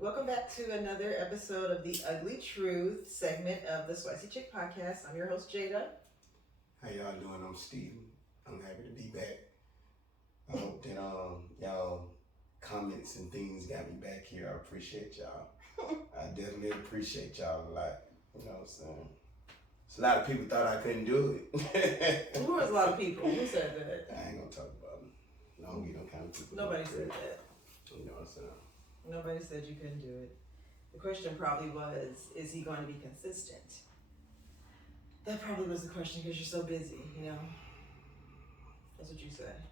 Welcome back to another episode of the Ugly Truth segment of the Spicy Chick Podcast. I'm your host, Jada. How y'all doing? I'm Steven. I'm happy to be back. I hope that y'all comments and things got me back here. I appreciate y'all. I definitely appreciate y'all a lot. You know what I'm saying? So a lot of people thought I couldn't do it. Who was a lot of people? Who said that? I ain't gonna talk about them. I don't get no kind of people. Nobody said that. You know what I'm saying? Nobody said you couldn't do it. The question probably was, is he going to be consistent? That probably was the question because you're so busy, you know? That's what you said.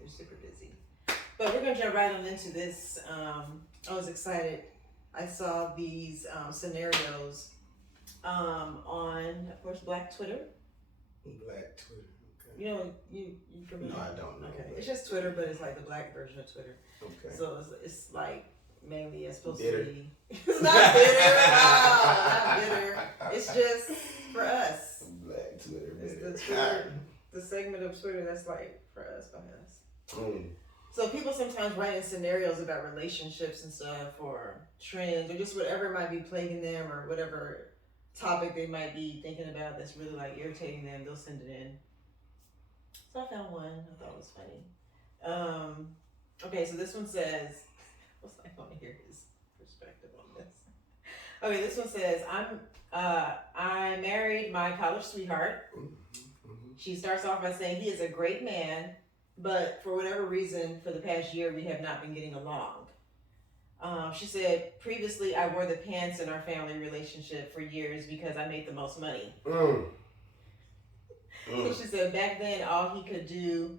You're super busy. But we're going to jump right on into this. I was excited. I saw these scenarios on, of course, Black Twitter. Black Twitter. Okay. You know, you familiar? No, I don't know. Okay, it's just Twitter, but it's like the black version of Twitter. Okay. So it's like mainly it's supposed Bitter. to be. It's not bitter. No, not bitter. It's just for us. Black Twitter. It's the Twitter, the segment of Twitter that's like for us, by us. So people sometimes write in scenarios about relationships and stuff, or trends, or just whatever might be plaguing them, or whatever topic they might be thinking about that's really like irritating them. They'll send it in. So I found one I thought was funny. Okay, so this one says, I want to hear his perspective on this. Okay, this one says, I married my college sweetheart. She starts off by saying he is a great man, but for whatever reason, for the past year, we have not been getting along. She said, previously, I wore the pants in our family relationship for years because I made the most money. So she said, back then, all he could do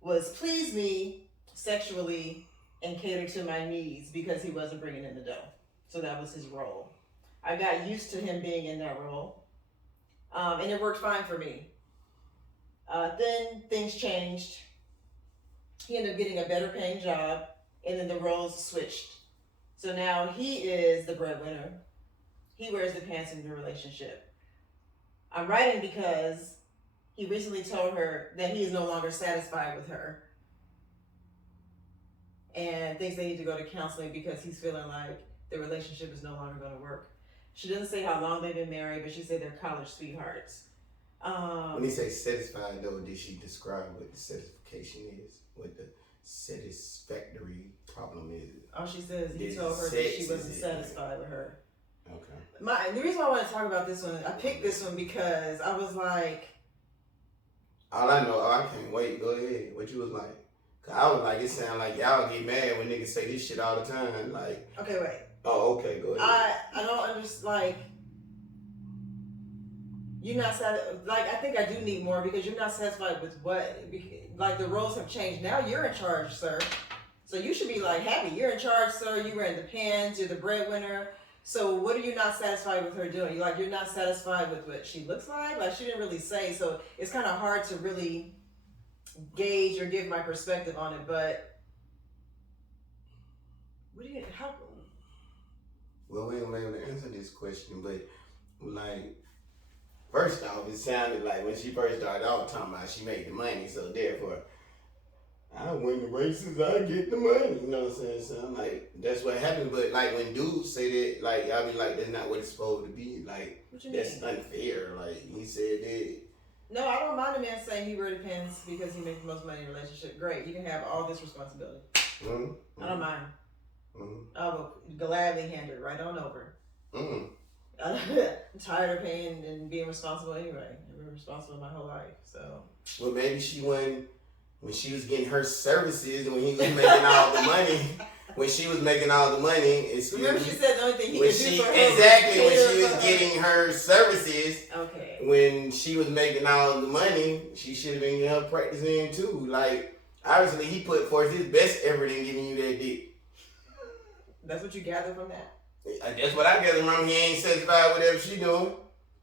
was please me sexually and cater to my needs because he wasn't bringing in the dough. So that was his role. I got used to him being in that role, and it worked fine for me. Then things changed. He ended up getting a better paying job, and then the roles switched. So now he is the breadwinner. He wears the pants in the relationship. I'm writing because he recently told her that he is no longer satisfied with her and thinks they need to go to counseling because he's feeling like the relationship is no longer going to work. She doesn't say how long they've been married, but she said they're college sweethearts. When he say satisfied, though, did she describe what the satisfaction is? What the satisfactory problem is? Oh, she says he told her that she wasn't satisfied with her. Okay. The reason why I want to talk about this one, I picked this one because I was like, all I know, I can't wait. Go ahead. What you was like? Cause I was like, it sound like y'all get mad when niggas say this shit all the time. Like, okay, wait. Oh, okay, go ahead. I don't understand. Like, you're not satisfied. Like, I think I do need more because you're not satisfied with what. Like, the roles have changed. Now you're in charge, sir. So you should be like happy. You're in charge, sir. You were in the pants. You're the breadwinner. So what are you not satisfied with her doing? You're not satisfied with what she looks like? Like, she didn't really say, so it's kind of hard to really gauge or give my perspective on it, but how? Well, we ain't able to answer this question, but like, first off, it sounded like when she first started off talking about she made the money, so therefore, I win the races, I get the money. You know what I'm saying? So I'm like, that's what happens. But like when dudes say that, like y'all be like, that's not what it's supposed to be. Like that's unfair. Like he said that. No, I don't mind a man saying he wear the pants because he makes the most money in a relationship. Great, you can have all this responsibility. Mm-hmm. I don't mind. Mm-hmm. I will gladly hand it right on over. Mm-hmm. I'm tired of paying and being responsible anyway. I've been responsible my whole life. So. Well, maybe she went. When she was getting her services and when he was making all the money, when she was making all the money, remember she said the only thing he could do for her exactly when she was getting her services. Okay. When she was making all the money, she should have been practicing too. Like obviously, he put forth his best effort in giving you that dick. That's what you gather from that. That's what I gather from. He ain't satisfied with whatever she doing.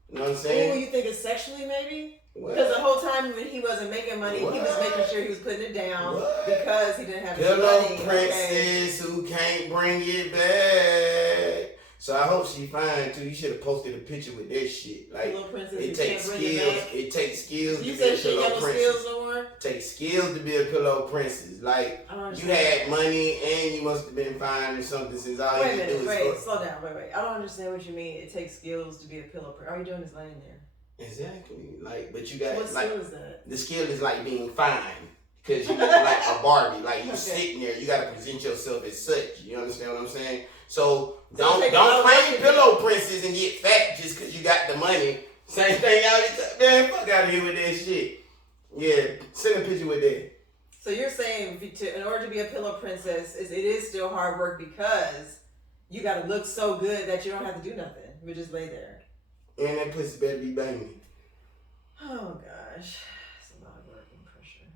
You know what I'm saying? Well, you think it's sexually maybe? What? Because the whole time when he wasn't making money, What? he was making sure he was putting it down because he didn't have any Hello, money. princess who can't bring it back. So I hope she fine too. You should have posted a picture with that shit. Like Pillow Princess, it takes skills. It takes skills to you be a said she pillow got no princess. skills no more? Takes skills to be a pillow princess. Like you had money and you must have been fine or something since all you do is wait, slow down, wait. I don't understand what you mean. It takes skills to be a pillow princess. All you doing is laying there. Exactly. Like, but you got what like skill is that? The skill is like being fine. Because you look like a Barbie, like you sitting there, you gotta present yourself as such. You understand what I'm saying? So don't claim pillow princess and get fat just because you got the money. Same thing out there. Man, fuck out of here with that shit. Yeah, send a picture with that. So you're saying in order to be a pillow princess, it is still hard work because you gotta look so good that you don't have to do nothing. You just lay there. And that pussy better be banging. Oh gosh. It's a lot of work and pressure.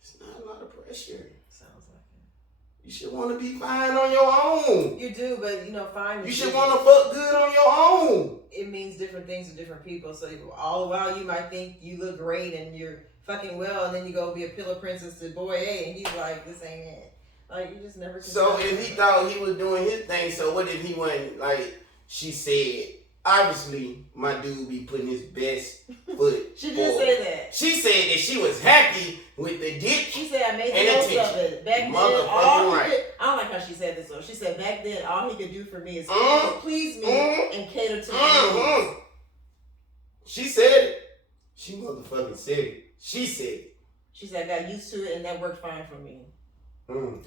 It's not a lot of pressure. Sounds like it. You should want to be fine on your own. You do, but fine. You should want to fuck good on your own. It means different things to different people. So all the while you might think you look great and you're fucking well, and then you go be a pillow princess to boy A, and he's like, this ain't it. Like, you just never. So if he thought he was doing his thing, so what if he went like she said? Obviously, my dude be putting his best foot. She did say that. She said that she was happy with the dick. She said I made the most of it. Back then, all he did, I don't like how she said this though. She said back then, all he could do for me is please me and cater to me. She said it. She motherfucking said it. She said it. She said I got used to it and that worked fine for me.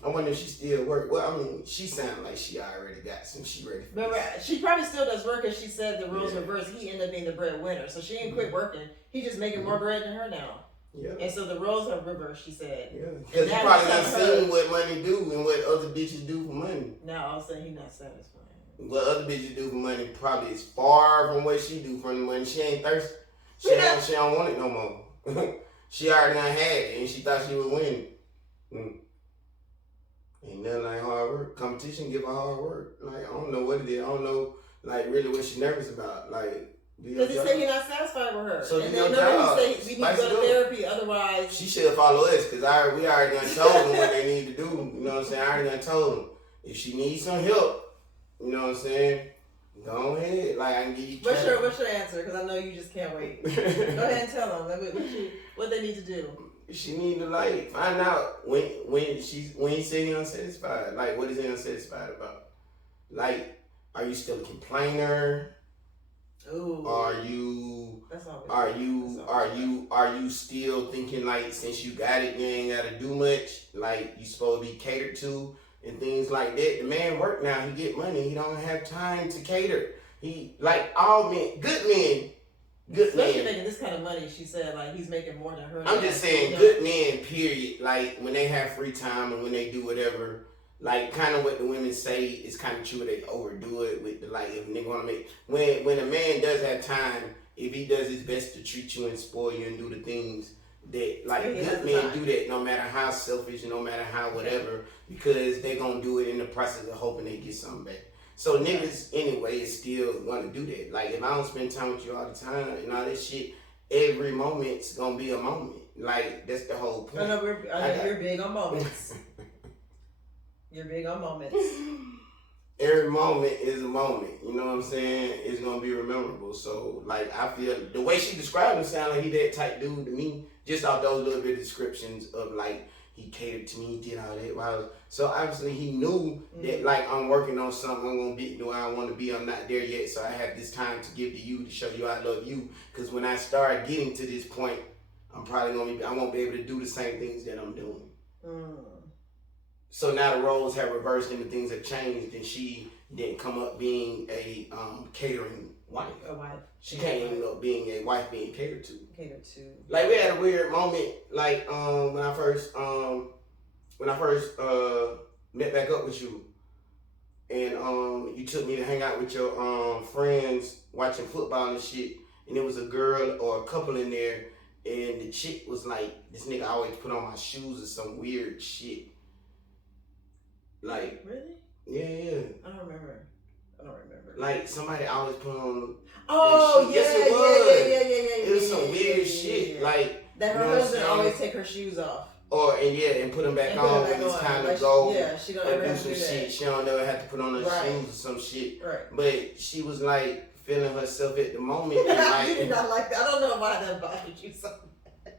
I wonder if she still work. Well, I mean, she sounded like she already got some. She ready for this. She probably still does work because she said the roles reversed. He ended up being the breadwinner, so she ain't quit working. He just making more bread than her now. Yeah. And so the roles are reversed, she said. Yeah. Because he probably not seen what money do and what other bitches do for money. Now all of a sudden he's not satisfied. What other bitches do for money probably is far from what she do for the money. She ain't thirsty. She don't want it no more. She already done had it and she thought she was winning. Ain't nothing like hard work. Competition give her hard work. Like, I don't know what it is. I don't know, like, really what she's nervous about. Like, because he said you're not satisfied with her. So and then he said we need to go to therapy, otherwise. She should follow us, because we already done told them what they need to do. You know what I'm saying? I already done told them. If she needs some help, you know what I'm saying? Go ahead. Like, I can give you What's your answer? Because I know you just can't wait. Go ahead and tell them what they need to do. She need to like find out when he say he unsatisfied. Like, what is he unsatisfied about? Like, are you still a complainer? Ooh. Are you still thinking like since you got it you ain't gotta do much? Like, you supposed to be catered to and things like that. The man work now, he get money, he don't have time to cater. He like all men, good men. Especially making this kind of money, she said, like, he's making more than her. I'm just saying, good men, period. Like, when they have free time and when they do whatever, like, kind of what the women say is kind of true. They overdo it with the, like, if a nigga want to make, when a man does have time, if he does his best to treat you and spoil you and do the things that, like, good men do that no matter how selfish and no matter how whatever, because they going to do it in the process of hoping they get something back. So niggas anyway is still gonna do that. Like, if I don't spend time with you all the time and all that shit, every moment's gonna be a moment. Like, that's the whole point. I know you're big on moments. You're big on moments. Every moment is a moment. You know what I'm saying? It's gonna be memorable. So, like, I feel the way she described him sound like he that type dude to me. Just off those little bit of descriptions of like, he catered to me, he did all that. Wow. So obviously he knew that like I'm working on something, I'm gonna be where I want to be. I'm not there yet, so I have this time to give to you to show you I love you. Because when I start getting to this point, I won't be able to do the same things that I'm doing. So now the roles have reversed and the things have changed, and she didn't come up being a catering wife. A wife. She came up being a wife being catered to. Catered to. Like, we had a weird moment, like when I first met back up with you, and you took me to hang out with your friends watching football and shit, and there was a girl or a couple in there, and the chick was like, this nigga always put on my shoes or some weird shit. Like, really? Yeah. I don't remember. Like, somebody always put on. Oh, yeah, yes, it was. Yeah. It was some weird shit. Like, that her husband always take her shoes off. and put them back on when it's time to go. Yeah, she don't ever do have some to do shit. that. She don't ever have to put on her shoes or some shit. Right. But she was like feeling herself at the moment. And you did not like that. I don't know why that bothered you so much.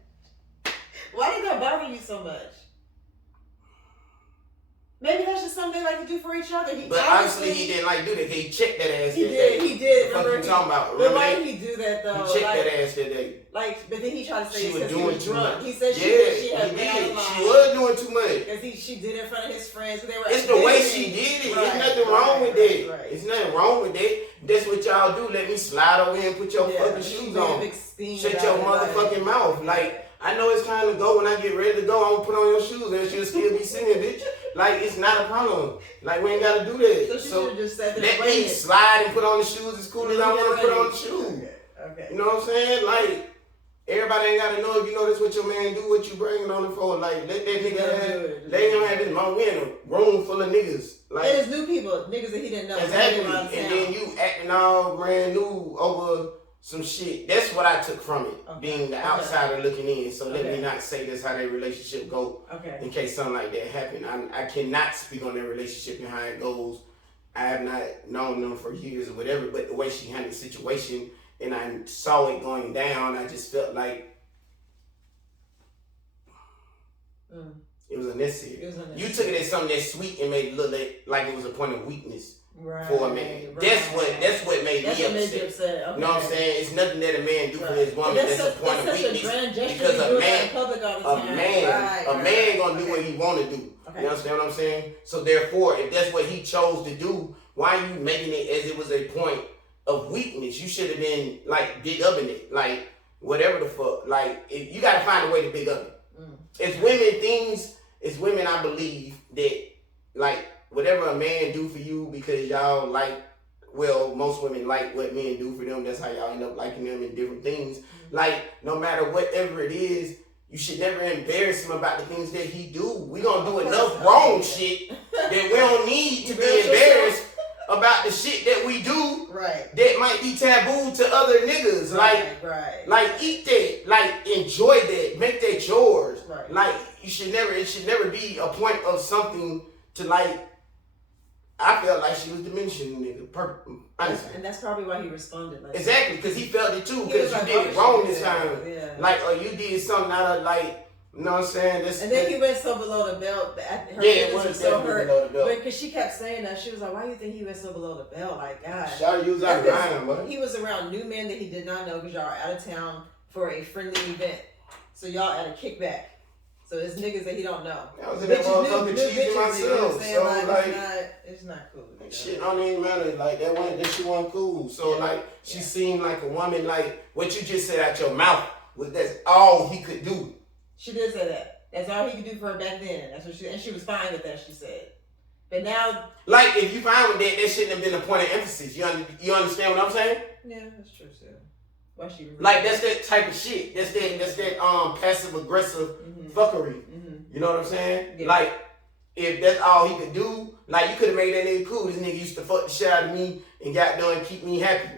Why did that bother you so much? Maybe that's just something they like to do for each other. But obviously he didn't like do that. He checked that ass that day. He did. What the fuck you talking about? But why did he do that though? He checked that ass that day. But then he tried to say she it's was because he doing was too drunk. much. He said she had been out of line. She was doing too much. Because she did it in front of his friends. They were it's the way she did it. There's nothing wrong with that. Right. There's nothing wrong with that. That's what y'all do. Let me slide over here and put your fucking shoes on. Shut your motherfucking mouth. Like, I know it's time to go. When I get ready to go, I'm gonna put on your shoes and she'll still be singing, bitch. Like, it's not a problem. Like, we ain't gotta do that. So she should have just said that. Let me slide and put on the shoes as cool as I want to put on the shoes. Okay. You know what I'm saying? Like, everybody ain't gotta know if you know that's what your man do, what you bringing on the phone. Like, let that nigga have. Let him have his mom. We in a room full of niggas. Like, and it's new people, niggas that he didn't know. Exactly. And then you acting all brand new over some shit. That's what I took from it, being the outsider looking in. So let me not say that's how their relationship go. Okay. In case something like that happen, I cannot speak on their relationship and how it goes. I have not known them for years or whatever, but the way she handled the situation and I saw it going down, I just felt like it was unnecessary. You took it as something that's sweet and made it look like it was a point of weakness. Right, for a man. Right. That's what made me upset. Okay. You know what I'm saying? It's nothing that a man do for his woman that's a point of weakness. Because a man gonna do what he wanna do. Okay. You understand what I'm saying? So therefore, if that's what he chose to do, why are you making it as it was a point of weakness? You should have been like big up in it. Like whatever the fuck. Like you gotta find a way to big up it. It's women I believe that like whatever a man do for you because y'all like, well, most women like what men do for them. That's how y'all end up liking them in different things. Like, no matter whatever it is, you should never embarrass him about the things that he do. We gonna do enough wrong shit that we don't need to be embarrassed about the shit that we do that might be taboo to other niggas. Like eat that. Like, enjoy that. Make that yours. Like, it should never be a point of something to like. I felt like she was diminishing the nigga. Honestly. And that's probably why he responded like exactly, because he felt it too. Because you did it wrong this time. Yeah. Like, or you did something out of like, you know what I'm saying? And then he went so below the belt. Her it was so hurt. Below the belt. But because she kept saying that, she was like, "Why do you think he went so below the belt? Like, God." Shawty was out of line, but he was around new men that he did not know because y'all are out of town for a friendly event. So y'all at a kickback. So it's niggas that he don't know. I was in that motherfucker cheesing myself. So like, it's not cool. Shit don't even matter. Like that shit wasn't cool. So like, she seemed like a woman. Like what you just said out your mouth was that's all he could do. She did say that. That's all he could do for her back then. That's what she was fine with that. She said. But now, like if you fine with that, that shouldn't have been a point of emphasis. You understand what I'm saying? Yeah, that's true too. Why she like that's that type of shit. That's that passive aggressive fuckery. You know what I'm saying? Yeah. Like if that's all he could do, like you could have made that nigga cool. This nigga used to fuck the shit out of me and got done keep me happy.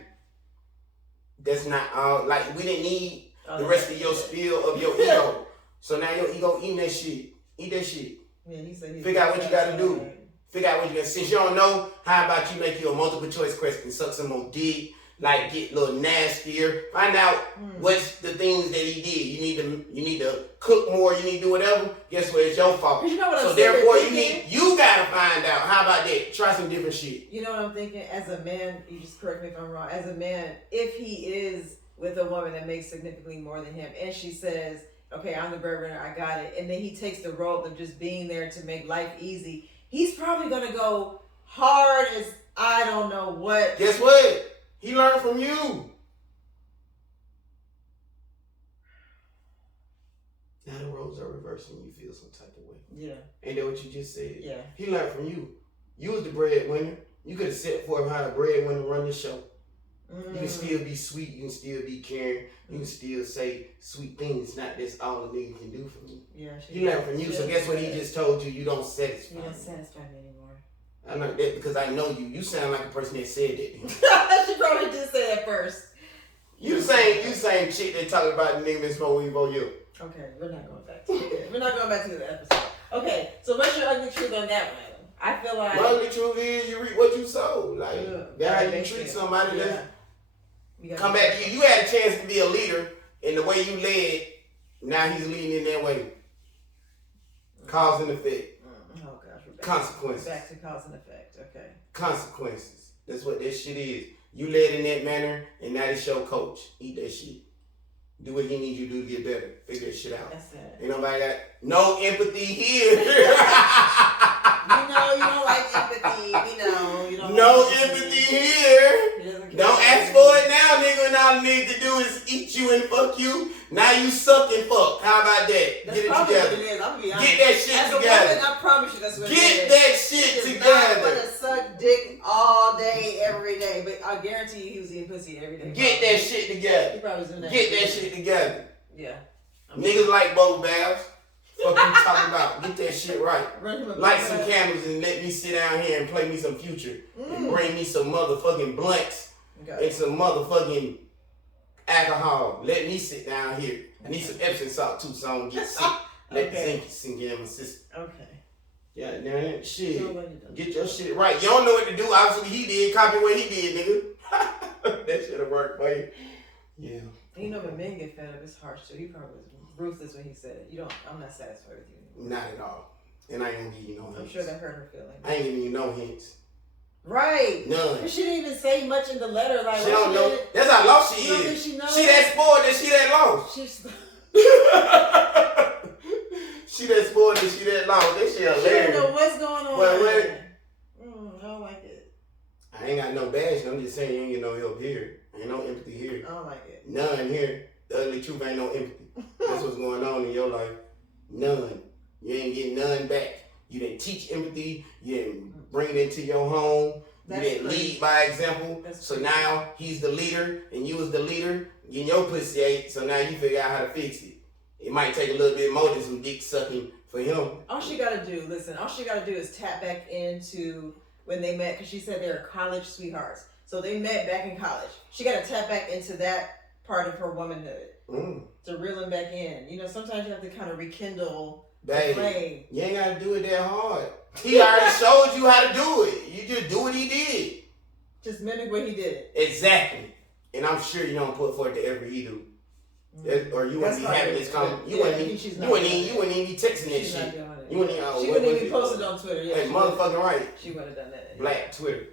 That's not like we didn't need the rest of your spiel of your ego. So now your ego eating that shit. Eat that shit. Yeah, he said figure out what you gotta do. Figure out what you got. Since you don't know, how about you make you a multiple choice question? Suck some more dick. Like get a little nastier. Find out what's the things that he did. You need to cook more. You need to do whatever. Guess what? It's your fault. You know what so I'm therefore, you gotta find out. How about that? Try some different shit. You know what I'm thinking? As a man, you just correct me if I'm wrong. As a man, if he is with a woman that makes significantly more than him, and she says, "Okay, I'm the breadwinner. I got it," and then he takes the role of just being there to make life easy, he's probably gonna go hard as I don't know what. Guess what? He learned from you. Now the roles are reversing. You feel some type of way. Yeah. Ain't that what you just said? Yeah. He learned from you. You was the breadwinner. You could have set forth how the breadwinner run the show. You can still be sweet. You can still be caring. You can still say sweet things. Not that's all the nigga can do for me. Yeah. He learned from you. So guess what? He just told you don't satisfy. You don't satisfy me anymore. I know that because I know you. You sound like a person that said that. She probably did say that first. You same chick that talking about the nigga been smoking weed for you. Okay, we're not going back to it. We're not going back to the episode. Okay, so what's your ugly truth on that one? I feel like my ugly truth is you reap what you sow. Like that's how you treat somebody that's come back to you. You had a chance to be a leader, and the way you led, now he's leading in that way. Cause and effect. Oh gosh, we're consequences. Back to cause and effect. Okay. Consequences. That's what that shit is. You led in that manner, and now it's your coach. Eat that shit. Do what he needs you to do to get better. Figure that shit out. That's it. Ain't nobody got no empathy here. You don't like empathy. You don't. No empathy here. Don't ask for it now, nigga. And all I need to do is eat you and fuck you. Now you suck and fuck. How about that? That's get it together. together. What it is. I'm gonna be honest. Get that shit As together. A woman, I promise you that's what get it is. that shit together. I'm gonna suck dick all day, every day, but I guarantee you he was eating pussy every day. Get that shit together. He probably was doing that. Get that shit together. Yeah. Niggas like bubble baths. Fuck you talking about? Get that shit right. Light some candles and let me sit down here and play me some Future. And bring me some motherfucking blunts and some motherfucking alcohol. Let me sit down here. I need some Epsom salt too so I don't get sick. Let the zinc sink in my system. Okay. Yeah, damn shit. Get your shit right. You don't know what to do. Obviously he did. Copy what he did, nigga. That should have worked for you. Yeah. You know when men get fed up, it's harsh too. He probably was ruthless when he said it. I'm not satisfied with you anymore. Not at all. And I ain't gonna give you no hints. I'm sure that hurt her feelings. I ain't giving you no hints. Right. None. She didn't even say much in the letter. Like she don't know. That's how lost she is. She that spoiled that she that lost. She that spoiled that she that lost. That shit hilarious. She don't know what's going on. Wait. I don't like it. I ain't got no badge. I'm just saying you ain't get no help here. Ain't no empathy here. I don't like it. None here. The ugly truth ain't no empathy. That's what's going on in your life. None. You ain't getting none back. You didn't teach empathy. You didn't bring it into your home. You didn't lead by example. So now he's the leader and you was the leader. Getting your pussy ate. So now you figure out how to fix it. It might take a little bit more than some dick sucking for him. All she gotta do is tap back into when they met, because she said they were college sweethearts. So they met back in college. She gotta tap back into that part of her womanhood to reel him back in. Sometimes you have to kind of rekindle the flame. You ain't gotta do it that hard. He already showed you how to do it. You just do what he did. Just mimic what he did. Exactly. And I'm sure you don't put forth to every he do. Or you wouldn't be having this comment. You wouldn't even be texting that shit. She wouldn't even be posted on Twitter. Yeah, hey, motherfucking right. She would have done that. Black Twitter.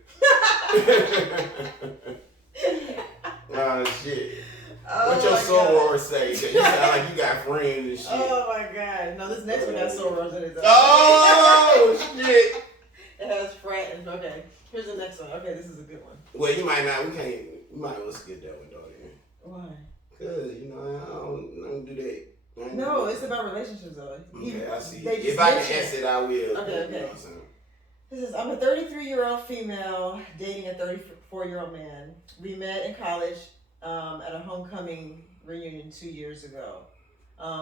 Oh shit. What your soror say? You sound like you got friends and shit. Oh my god. No, this next one has sorors in it. Oh shit. It has frat and okay. Here's the next one. Okay, this is a good one. Well, you might not. We might want to skip that one, dog. Why? Cause I don't do that. No, it's about relationships though. Okay, I see. If I can answer it, I will. Okay. This is, I'm a 33-year-old female dating a 34-year-old man. We met in college at a homecoming reunion 2 years ago.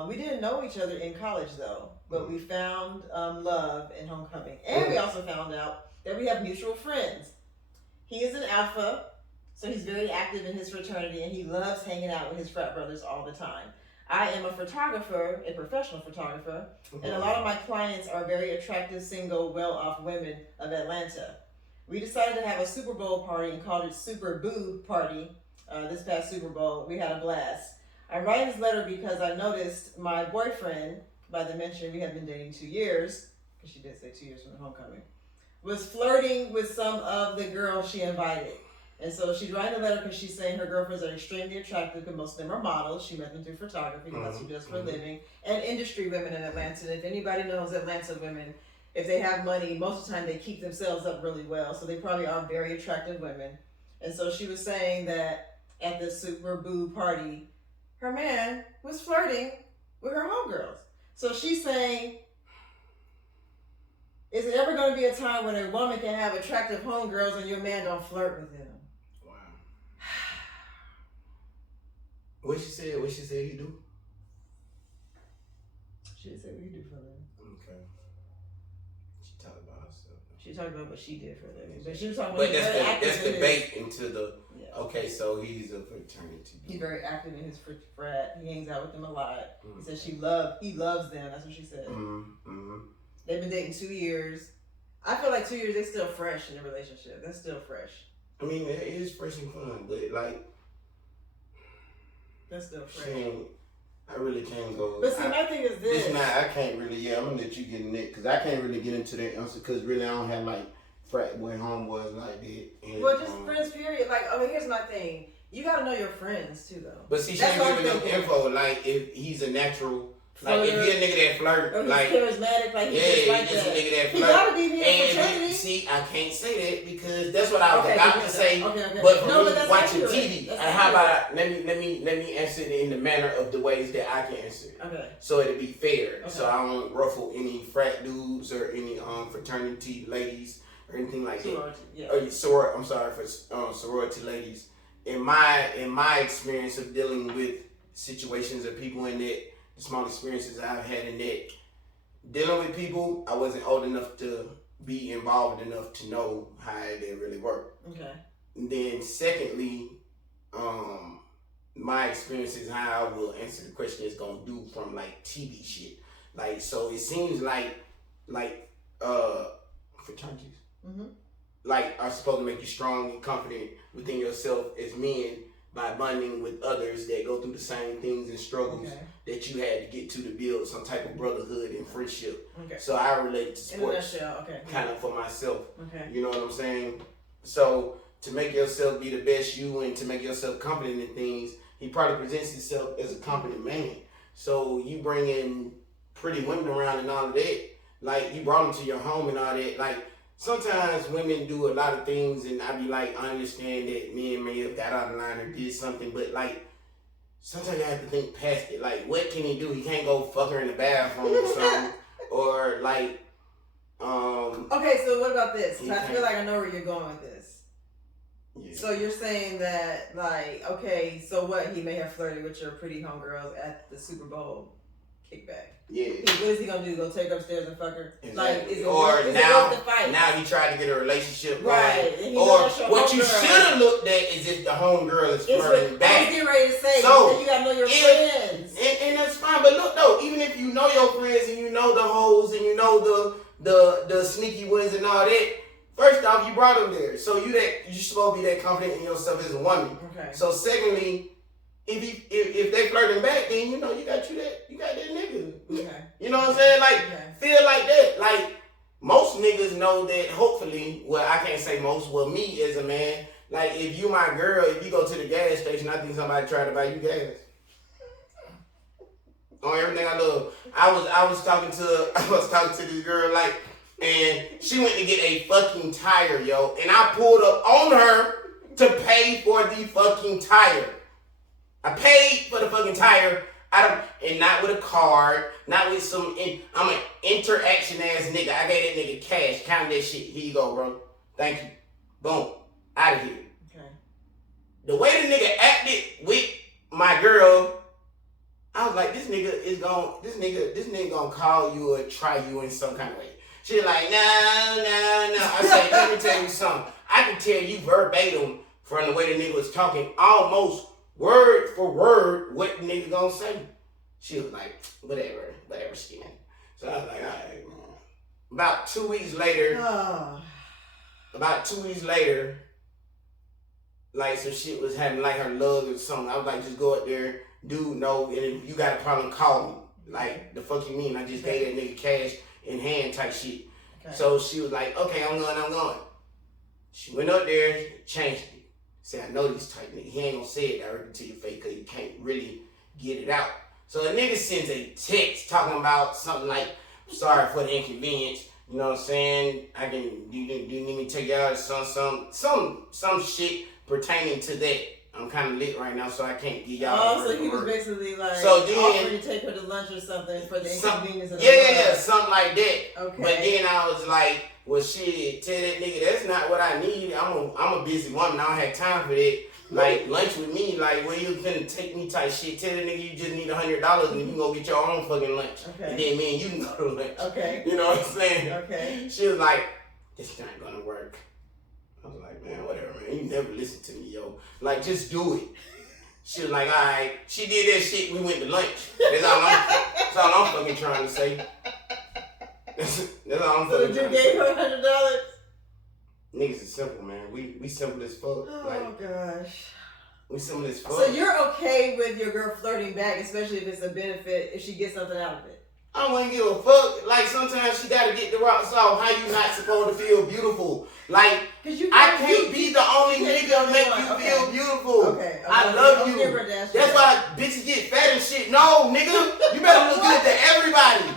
We didn't know each other in college though, but we found love in homecoming. And we also found out that we have mutual friends. He is an alpha, so he's very active in his fraternity and he loves hanging out with his frat brothers all the time. I am a photographer, a professional photographer, and a lot of my clients are very attractive, single, well-off women of Atlanta. We decided to have a Super Bowl party and called it Super Boo Party this past Super Bowl. We had a blast. I write this letter because I noticed my boyfriend, by the mention we had been dating 2 years, because she did say 2 years from the homecoming, was flirting with some of the girls she invited. And so she's writing a letter because she's saying her girlfriends are extremely attractive because most of them are models. She met them through photography, that's what she does for a living, and industry women in Atlanta. And if anybody knows Atlanta women, if they have money, most of the time they keep themselves up really well. So they probably are very attractive women. And so she was saying that at the Super Boo party, her man was flirting with her homegirls. So she's saying, is it ever going to be a time when a woman can have attractive homegirls and your man don't flirt with them? What she said he do? She didn't say what he do for them. Okay. She talked about herself. She talked about what she did for them. But she was talking about that's the bait into the Okay, so he's a fraternity. He's very active in his frat. He hangs out with them a lot. He says he loves them. That's what she said. They've been dating 2 years. I feel like 2 years, they still fresh in the relationship. That's still fresh. I mean, it is fresh and fun, but like, that's still fresh. I really can't go. But see, my thing is this. I can't really. Yeah, I'm gonna let you get in it because I can't really get into that answer because really I don't have like frat boy homeboys like that. And, well, just friends, period. Like, okay, here's my thing. You gotta know your friends too, though. But see, she ain't giving them info. Like, if he's a natural. Like, if you're a nigga that flirt, or he's like charismatic, like he's just like just that. a nigga that flirt. He gotta be here for fraternity. See, I can't say that because that's what I was about to say. Okay. But for no, me, but watching TV, and how about let me answer it in the manner of the ways that I can answer it. Okay. So it'll be fair. Okay. So I don't ruffle any frat dudes or any fraternity ladies or anything like sorority, that. Yeah. I'm sorry for sorority ladies. In my experience of dealing with situations or people in that. The small experiences I've had in that dealing with people, I wasn't old enough to be involved enough to know how they really work. Okay. And then secondly, my experiences how I will answer the question is gonna do from like TV shit. Like, so it seems like fraternities like are supposed to make you strong and confident within yourself as men by bonding with others that go through the same things and struggles that you had to get to build some type of brotherhood and friendship. Okay. So I relate to sports kind of for myself. Okay. You know what I'm saying? So to make yourself be the best you and to make yourself confident in things, he probably presents himself as a confident man. So you bring in pretty women around and all of that. Like, you brought them to your home and all that. Like, sometimes women do a lot of things and I be like, I understand that men may have got out of line or did something, but like, sometimes you have to think past it. Like, what can he do? He can't go fuck her in the bathroom or something. Or like, okay, so what about this? I feel like I know where you're going with this. Yeah. So you're saying that, like, okay, so what? He may have flirted with your pretty homegirls at the Super Bowl kickback. Yeah. What is he gonna do? Go take her upstairs and fuck her? Exactly. Like, is it or worth the fight? Now he tried to get a relationship right. going. Or what you should have looked at is if the homegirl is flirting back. I was getting ready to say, so you gotta know your friends. And that's fine. But look though, even if you know your friends and you know the hoes and you know the sneaky ones and all that, first off, you brought them there. So you supposed to be that confident in yourself as a woman. Okay. So secondly, if they flirting back, then you know you got that nigga. Okay. You know what I'm saying? Like, feel like that. Like, most niggas know that. Hopefully, well, I can't say most. Well, me as a man, like, if you my girl, if you go to the gas station, I think somebody tried to buy you gas. On everything I love. I was talking to this girl, like, and she went to get a fucking tire, yo, and I pulled up on her to pay for the fucking tire. I paid for the fucking tire, and not with a card, not with some, I'm an interaction ass nigga. I gave that nigga cash, count that shit. Here you go, bro. Thank you. Boom. Out of here. Okay. The way the nigga acted with my girl, I was like, this nigga gonna call you or try you in some kind of way. She like, no. I said, let me tell you something. I can tell you verbatim from the way the nigga was talking, almost word for word, what the nigga gonna say. She was like, whatever, skin. So I was like, all right, man. About 2 weeks later, like, some shit was happening, like her love or something. I was like, just go up there, dude, no, and if you got a problem, call me. Like, the fuck you mean? I just gave that nigga cash in hand type shit. Okay. So she was like, okay, I'm going. She went up there, changed it. Said, I know these type niggas. He ain't gonna say it directly to your face because you can't really get it out. So the nigga sends a text talking about something like, sorry for the inconvenience. You know what I'm saying? Do you need me to take you out or some shit pertaining to that. I'm kind of lit right now, so I can't give y'all. Oh, so he was basically like offering to take her to lunch or something for the inconvenience of the yeah, something like that. Okay. But then I was like, well, shit, tell that nigga that's not what I need. I'm a busy woman. I don't have time for that. Like, lunch with me, like, where you finna take me type shit. Tell the nigga you just need $100 and you can go get your own fucking lunch. Okay. And then me and you can go to lunch. Okay. You know what I'm saying? Okay. She was like, this not gonna work. I was like, man, whatever, man. You never listen to me, yo. Like, just do it. She was like, all right. She did that shit. We went to lunch. That's all I'm fucking trying to say. That's all I'm fucking trying to say. So you gave her $100? Niggas is simple, man. We simple as fuck. Oh, gosh. We simple as fuck. So you're okay with your girl flirting back, especially if it's a benefit, if she gets something out of it? I don't give a fuck. Like, sometimes she gotta get the rocks off. How you not supposed to feel beautiful? Like, I can't be the only nigga make you feel beautiful. Okay. I love you. That's why bitches get fat and shit. No, nigga. You better look good to everybody.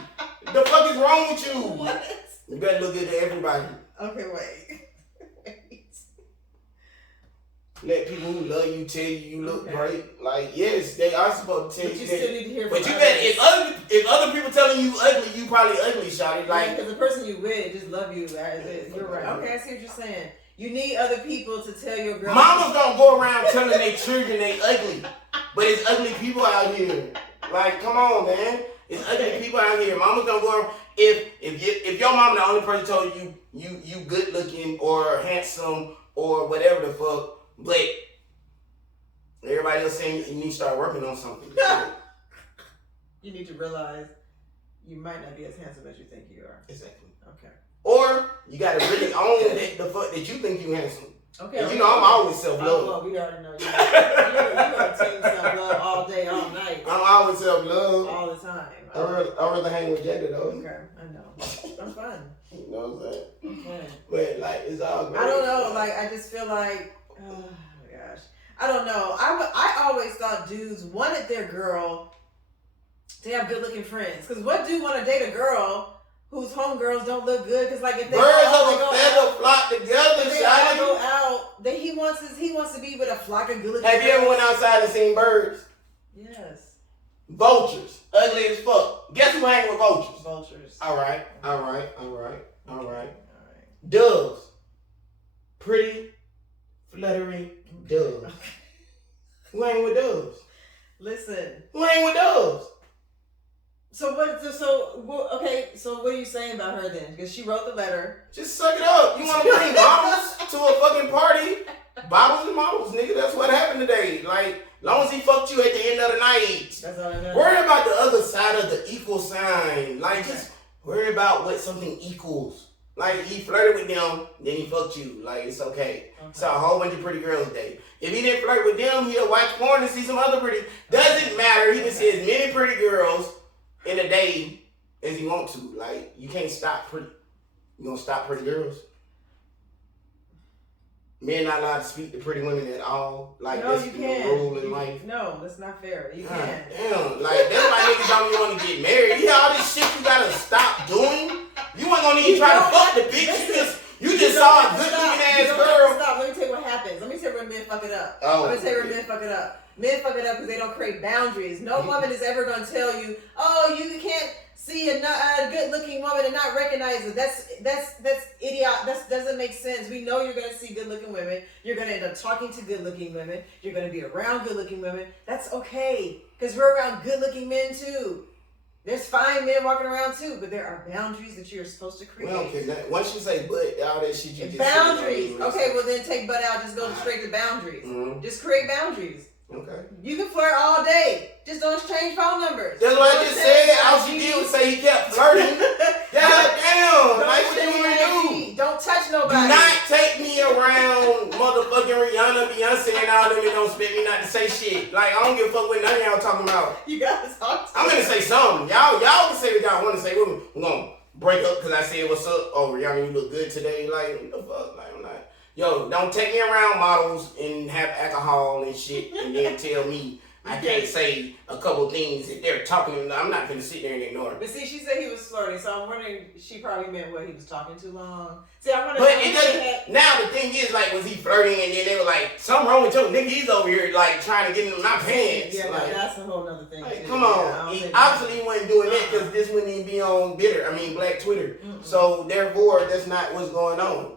The fuck is wrong with you? What? You better look good to everybody. Okay, wait. Let people who love you tell you look great. Like, yes, they are supposed to tell you that. But you still need to hear from But you better, if other people telling you ugly, you probably ugly, shawty. Like, because the person you with just love you as is. You're right. Okay, I see what you're saying. You need other people to tell your girl. Mamas don't go around telling their children they ugly. But it's ugly people out here. Like, come on, man. It's ugly people out here. Mamas don't go around. If your mama the only person told you good looking or handsome or whatever the fuck, but everybody else saying you need to start working on something. You need to realize you might not be as handsome as you think you are. Exactly. Okay. Or you gotta really own the fuck that you think you handsome. Okay. And you know I'm always self-love. Well, we already know you. You're team self-love all day, all night. I'm always self-love. All the time. I'd rather hang with Jada though. Okay, I know. I'm fun. You know what I'm saying? Okay. But like, it's all great. I don't know. Like, I just feel like, oh my gosh, I don't know. I always thought dudes wanted their girl to have good-looking friends. Because what dude want to date a girl whose homegirls don't look good? Because like if they birds of a feather flock together, if they all go out, then he wants to be with a flock of good-looking. Have you ever went outside and seen birds? Yes. Vultures, ugly as fuck. Guess who hang with vultures? Vultures. All right. Doves, pretty, fluttery doves. Who hang with doves? Listen. Who hang with doves? So what are you saying about her then? Because she wrote the letter. Just suck it up. You want to bring bottles to a fucking party? Bottles and models, nigga. That's what happened today. Like, long as he fucked you at the end of the night. That's all I know. Worry about the other side of the equal sign. Like, just worry about what something equals. Like, he flirted with them, then he fucked you. Like, it's okay. Saw a whole bunch of pretty girls today. If he didn't flirt with them, he'll watch porn and see some other pretty. Doesn't matter. He can see as many pretty girls in a day as he want to. Like, you can't stop pretty. You gonna stop pretty girls? Men not allowed to speak to pretty women at all. Like, no, that's the rule in life. No, that's not fair. You can't. Damn, like, that's why niggas don't even want to get married. You hear all this shit you gotta stop doing? You ain't gonna even try to fuck the bitch. You just saw a good looking ass girl. Stop. Let me tell you what happens. Let me tell you where men fuck it up. Let me tell you where men fuck it up. Men fuck it up because they don't create boundaries. No woman is ever gonna tell you, oh, you can't see a good looking woman and not recognize it. That's idiot. That doesn't make sense. We know you're gonna see good looking women. You're gonna end up talking to good looking women. You're gonna be around good looking women. That's okay because we're around good looking men too. There's fine men walking around too, but there are boundaries that you're supposed to create. Well, okay, once you say but, all that shit you just boundaries. Okay, well then take butt out. Just go straight to boundaries. Mm-hmm. Just create boundaries. Okay. You can flirt all day. Just don't exchange phone numbers. That's what I just said. All she did was say he kept flirting. God damn. Like, what you want to do? Don't touch nobody. Do not take me around motherfucking Rihanna, Beyonce, and all them and don't expect me not to say shit. Like, I don't give a fuck what none of y'all talking about. You gotta talk to I'm going to say something. Y'all can say what y'all want to say with me. We're going to break up because I said, what's up? Oh, Rihanna, you look good today. Like, what the fuck? Like, I'm not. Yo, don't take me around models and have alcohol and shit and then tell me I can't say a couple things if they're talking. I'm not going to sit there and ignore it. But see, she said he was flirting, so I'm wondering, she probably meant what, he was talking too long. See, I'm wondering. But it doesn't. Now the thing is, like, was he flirting and then they were like, something wrong with your nigga? He's over here like trying to get into my pants. Yeah, like, that's a whole nother thing. Like, come on, he obviously wasn't doing that because this wouldn't even be on Black Twitter. Mm-mm. So therefore, that's not what's going on.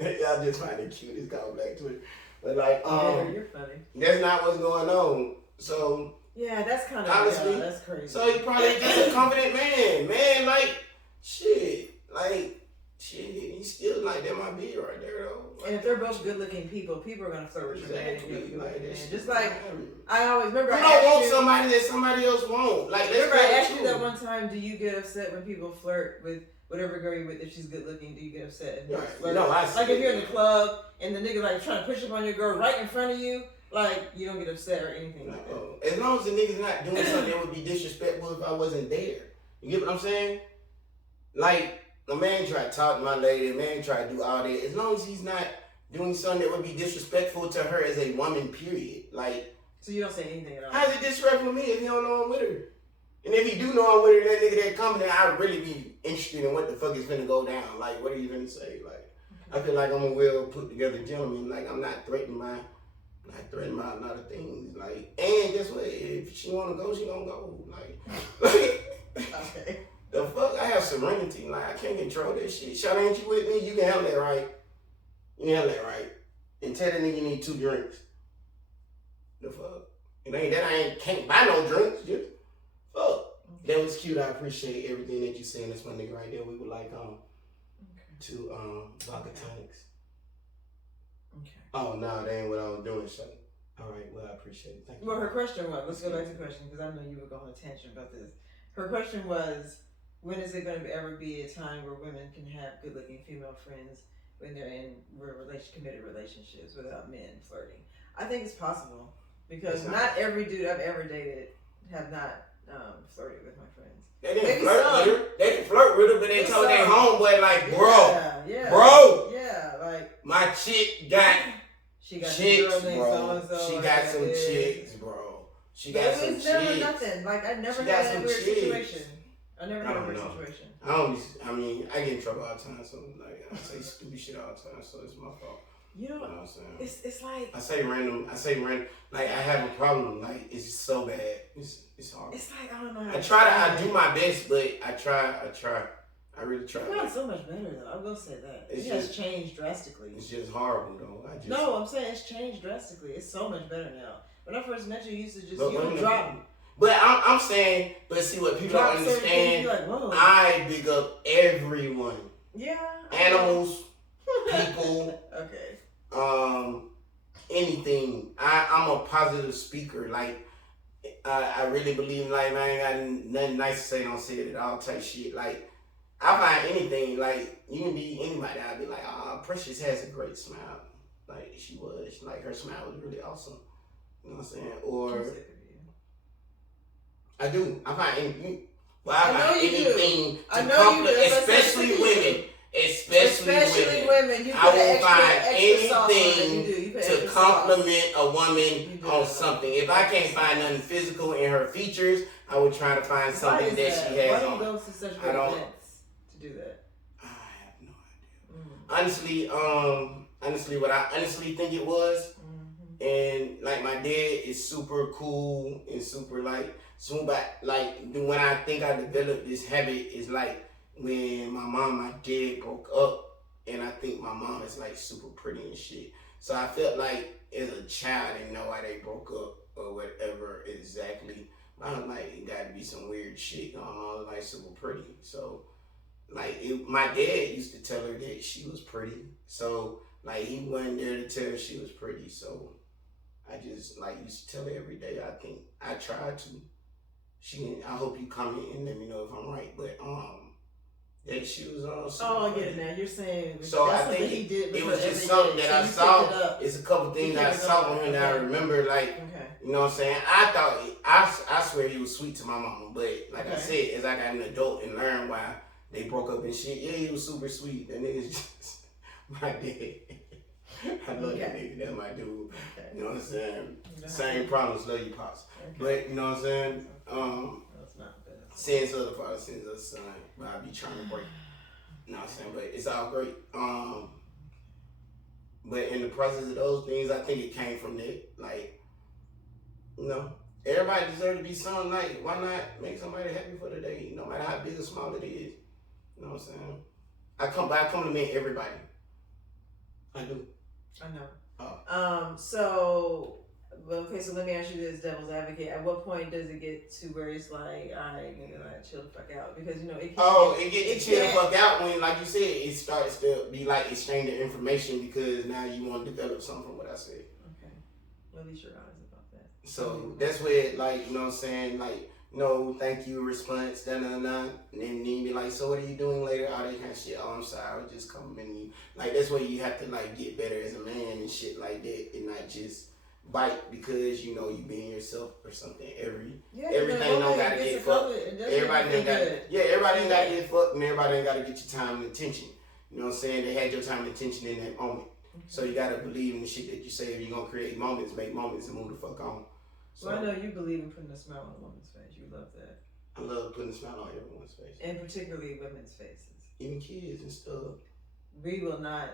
Y'all just find it cute. It's called Black Twitter, but like, you're funny. That's not what's going on. So. Yeah, that's kind of honestly, that's crazy. So he probably just a confident man. Man, like, shit. Like, shit, he's still like that might be right there though. Like, and if they're both good-looking people are gonna flirt with your man. exactly. Like, just like I always remember. You don't want somebody that somebody else won't. Like, remember I asked you that one time. Do you get upset when people flirt with whatever girl you're with? If she's good-looking, do you get upset? Right. No, I see. Like if you're in the club and the nigga like trying to push up on your girl right in front of you, like you don't get upset or anything like that. As long as the nigga's not doing something that would be disrespectful if I wasn't there. You get what I'm saying? Like, a man try to talk to my lady, a man try to do all that. As long as he's not doing something that would be disrespectful to her as a woman, period. Like, so you don't say anything at all? How's it disrespectful to me if you don't know I'm with her? And if you do know I'm with her, that nigga that coming there, I'd really be interested in what the fuck is finna go down. Like, what are you finna say? Like, I feel like I'm a well put together gentleman. Like, I'm not threatening by a lot of things. Like, and guess what? If she wanna go, she gonna go. Like okay. The fuck? I have serenity. Like, I can't control that shit. Shout ain't you with me? You can handle that right. You can handle that right. And tell that nigga you need 2 drinks. The fuck? It ain't that I can't buy no drinks. Just fuck. That was cute. I appreciate everything that you saying. That's my nigga right there. We would like to vodka tonics. Okay. Oh no, that ain't what I was doing, son. All right, well I appreciate it. Thank you. Well, her question was, let's go back to the question because I know you were going on a tangent about this. Her question was, when is it going to ever be a time where women can have good-looking female friends when they're in committed relationships without men flirting? I think it's possible because not every dude I've ever dated have not flirted with my friends. They didn't flirt with her. They didn't flirt with her, but they told their homeboy like, bro, like my chick got chicks, bro. She got some chicks, bro. She got some chicks. It was never nothing. Like I never had a weird situation. I never had a weird situation. I mean, I get in trouble all the time, so like I say stupid shit all the time, so it's my fault. You know what I'm saying? It's like I say random. Like I have a problem. Like it's just so bad. It's hard. It's like I don't know. I do my best, but I try. I really try. It's not so much better though. I will say that it has changed drastically. It's just horrible though. No, I'm saying it's changed drastically. It's so much better now. When I first met you, you used to just drop. But I'm saying, but see what people don't understand. Like, I big up everyone. Yeah. Animals, people. Okay. Anything. I'm a positive speaker. Like, I really believe, like, man, I ain't got nothing nice to say, don't say it at all type shit. Like, I find anything, like, you can be anybody, I'll be like, Precious has a great smile. Like, she was. Like, her smile was really awesome. You know what I'm saying? Or, I do. I find anything. Well, I find anything to compliment, especially women. Especially women. I will find anything to compliment a woman on something. If I can't find nothing physical in her features, I would try to find something that she has on. Why do you go to such great lengths to do that? I have no idea. Honestly, what I honestly think it was, and like my dad is super cool and super like smooth, but like when I think I developed this habit is like when my mom and my dad broke up, and I think my mom is like super pretty and shit. So I felt like as a child, I didn't know why they broke up or whatever exactly. I was like, it got to be some weird shit going on, like super pretty. So like my dad used to tell her that she was pretty. So like he wasn't there to tell her she was pretty. So I just like used to tell her every day. I think I tried to. I hope you comment and let me know if I'm right, but that she was on. Oh, I get it now. You're saying so. I think he did it was just something that I saw. It's a couple things I saw on him that I remember. Like, you know what I'm saying? I thought I swear he was sweet to my mama, but like I said, as I got an adult and learned why they broke up and shit, yeah, he was super sweet. That nigga's just my dad. I love that nigga. That's my dude. You know what I'm saying? Same problems, love you, pops. But you know what I'm saying? Sins of the father, sins of the son. But I be trying to break. You know what I'm saying? But it's all great. But in the process of those things, I think it came from that. Like, you know, everybody deserves to be something. Like, why not make somebody happy for the day, no matter how big or small it is? You know what I'm saying? I compliment everybody. I do. I know. So Well, okay, so let me ask you this, devil's advocate. At what point does it get to where it's like, all right, nigga, like, chill the fuck out? Because, you know, it can't. It gets to chill the fuck out when, like you said, it starts to be like exchanging information because now you want to develop something from what I said. Okay. Well, at least you're honest about that. So that's where, like, you know what I'm saying, like, no, thank you, response, da da da, and then be like, so what are you doing later? All that kind of shit. Oh, I'm sorry, I was just complimenting you. Like, that's where you have to, like, get better as a man and shit like that, and not just bite because, you know, you being yourself or something. Everything don't gotta get fucked. Everybody ain't gotta get fucked, and everybody ain't gotta get your time and attention. You know what I'm saying? They had your time and attention in that moment. So you gotta believe in the shit that you say. If you're gonna create moments, make moments, and move the fuck on. So, well, I know you believe in putting a smile on a woman's face. You love that. I love putting a smile on everyone's face. And particularly women's faces. Even kids and stuff. We will not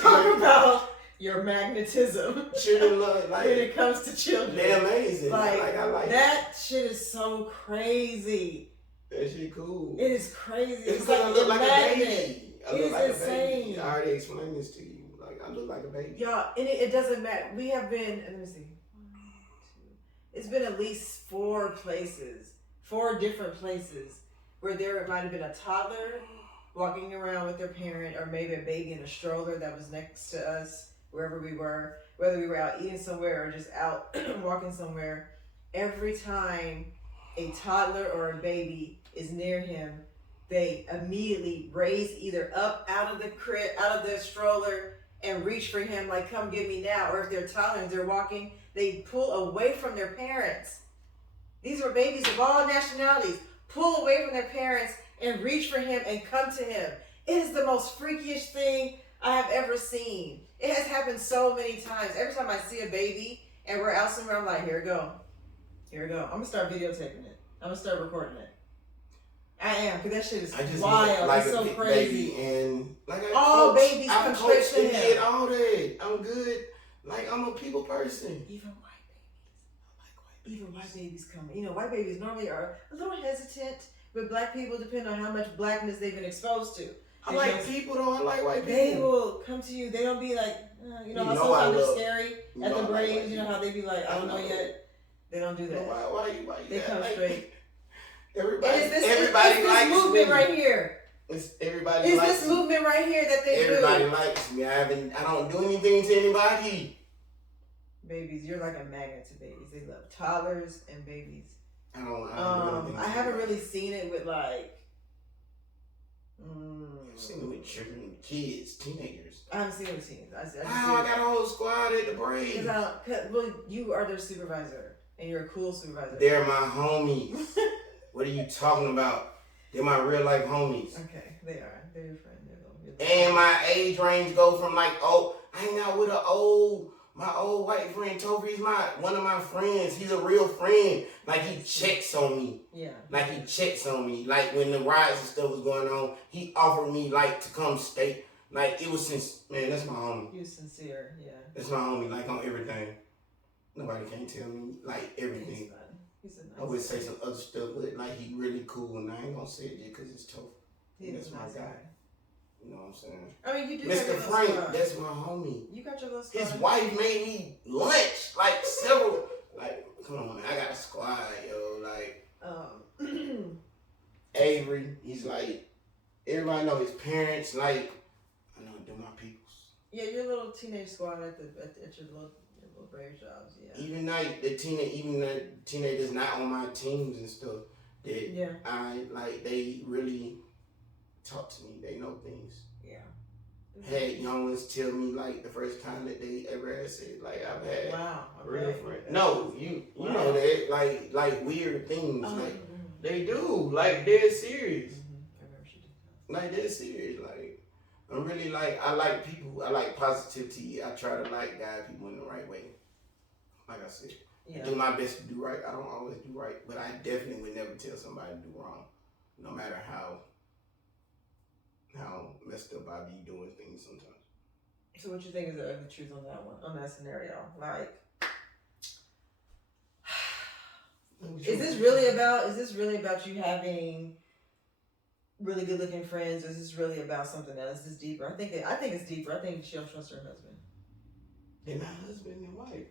talk about your magnetism. Children love, like, when it comes to children. They're amazing. Like, I like that shit is so crazy. That shit cool. It is crazy. It's like I look like a baby. It is insane. I already explained this to you. Like, I look like a baby. Y'all, and it doesn't matter. We have been, let me see. It's been at least 4 different places where there might have been a toddler walking around with their parent, or maybe a baby in a stroller that was next to us wherever we were, whether we were out eating somewhere or just out walking somewhere. Every time a toddler or a baby is near him, they immediately raise either up out of the crib, out of the stroller, and reach for him like, come get me now. Or if they're toddlers and they're walking, they pull away from their parents. These were babies of all nationalities. Pull away from their parents and reach for him and come to him. It is the most freakiest thing I have ever seen. It has happened so many times. Every time I see a baby and we're out somewhere, I'm like, here we go. Here we go. I'm going to start videotaping it. I'm going to start recording it. I am, because that shit is wild. Like it's so crazy. And like all babies come straight to him. Did all that. I'm good. Like, I'm a people person. Even white babies. I like white babies. Even white babies come. You know, white babies normally are a little hesitant, but black people, depending on how much blackness they've been exposed to. I like people though. I like white people. They will come to you. They don't be like, you know how sometimes they're scary at the braids. You know how they be like, I don't know yet. They don't do that. Why they come straight. Everybody it's likes this movement me. Right here. It's this movement right here that they everybody likes me. I don't do anything to anybody. Babies, you're like a magnet to babies. They love toddlers and babies. I haven't really seen it with like. I've seen it with children, kids, teenagers. I haven't seen it with teens. I got a whole squad at the braid. Well, you are their supervisor, and you're a cool supervisor. They're my homies. What are you talking about? They're my real life homies. Okay, they are. They're your friend. And my age range go from like, I hang out with my old white friend Toby. He's one of my friends. He's a real friend. Like, he checks on me. Yeah. Like, he checks on me. Like, when the riots and stuff was going on, he offered me like to come stay. Like, it was man, that's my homie. He was sincere, yeah. That's my homie, like, on everything. Nobody can tell me, like, everything. He's a nice I would say some other stuff, but like, he really cool, and I ain't gonna say it just because it's tough. That's my guy. You know what I'm saying? I mean, you do. Mr. Frank, that's my homie. You got your little squad. His wife made me lunch, like several. Like, come on, man, I got a squad, yo. Like, Avery, he's like, everybody know his parents. Like, I know they're my peoples. Yeah, your little teenage squad at your little brave jobs. Yeah. Even like the teenagers not on my teams and stuff. That I like, they really talk to me. They know things. Yeah. Had young ones tell me like the first time that they ever had said, like, I've had real friends. No, you know that, like weird things, like they do, like they're serious. I remember she did that. Like, they're serious. Like, I'm really like, I like people. I like positivity. I try to like guide people in the right way. Like I said, I do my best to do right. I don't always do right, but I definitely would never tell somebody to do wrong, no matter how messed up I be doing things sometimes. So what you think is the truth on that one, on that scenario? Like, is this really about you having really good looking friends, or is this really about something else? Is this deeper? I think it's deeper. I think she'll trust her husband. They're not husband and wife.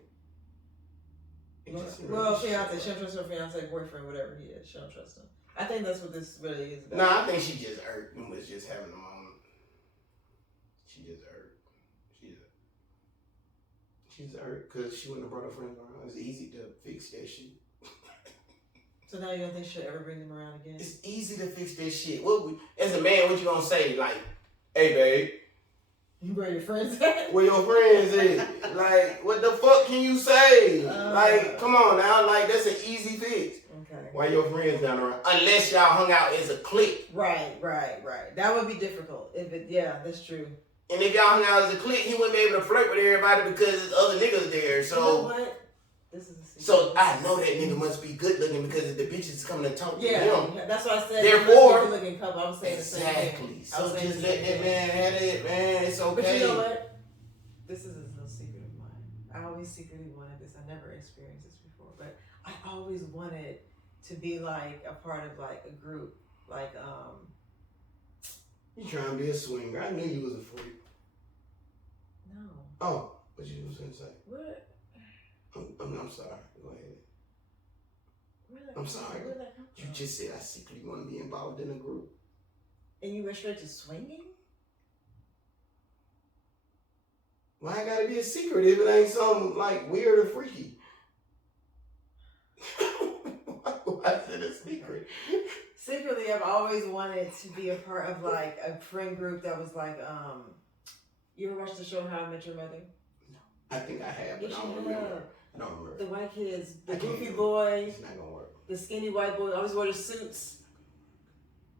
Well, fiance, she don't trust her fiance, boyfriend, whatever he is. She don't trust him. I think that's what this really is about. Nah, I think she just irked and was just having a moment. She just irked. She's irked because she wouldn't have brought her friends around. It's easy to fix that shit. So now you don't think she'll ever bring them around again? It's easy to fix that shit. As a man, what you gonna say? Like, hey, babe. Where your friends at? Where your friends at? Like, what the fuck can you say? Like, come on now. Like, that's an easy fix. Okay. Why your friends down around? Unless y'all hung out as a clique. Right. That would be difficult. Yeah, that's true. And if y'all hung out as a clique, he wouldn't be able to flirt with everybody because there's other niggas there. So, you know what? This is a secret. So I know that nigga must be good looking because the bitches coming to talk to him. Yeah, that's what I said. Therefore, good looking couple. I was saying exactly. The same thing. So just let that man have it, man. It's okay. But you know what? This is a little secret of mine. I always secretly wanted this. I never experienced this before, but I always wanted to be like a part of like a group, like You trying to be a swinger? I knew you was a freak. No. Oh, what you was gonna say? What? I'm sorry. Go ahead. I'm sorry. You just said I secretly want to be involved in a group. And you went straight to swinging? Why I gotta be a secret if it ain't something like weird or freaky? Why is it a secret? Secretly, I've always wanted to be a part of like a friend group that was like, you ever watched the show How I Met Your Mother? No. I think I have, but I don't remember. I don't remember. The white kids, the goofy boy. It's not gonna work. The skinny white boy always wore the suits.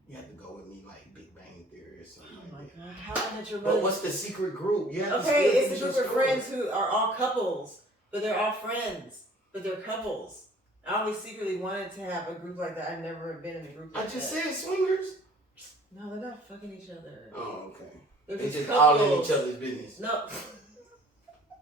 You have to go with me like Big Bang Theory or something. Oh my God. How I Met Your Mother. But what's the secret group? You have okay, it's a group of friends who are all couples, but they're all friends, but they're couples. I always secretly wanted to have a group like that. I've never been in a group like that. I just said swingers. No, they're not fucking each other. Oh, okay. They're just all in each other's business. No.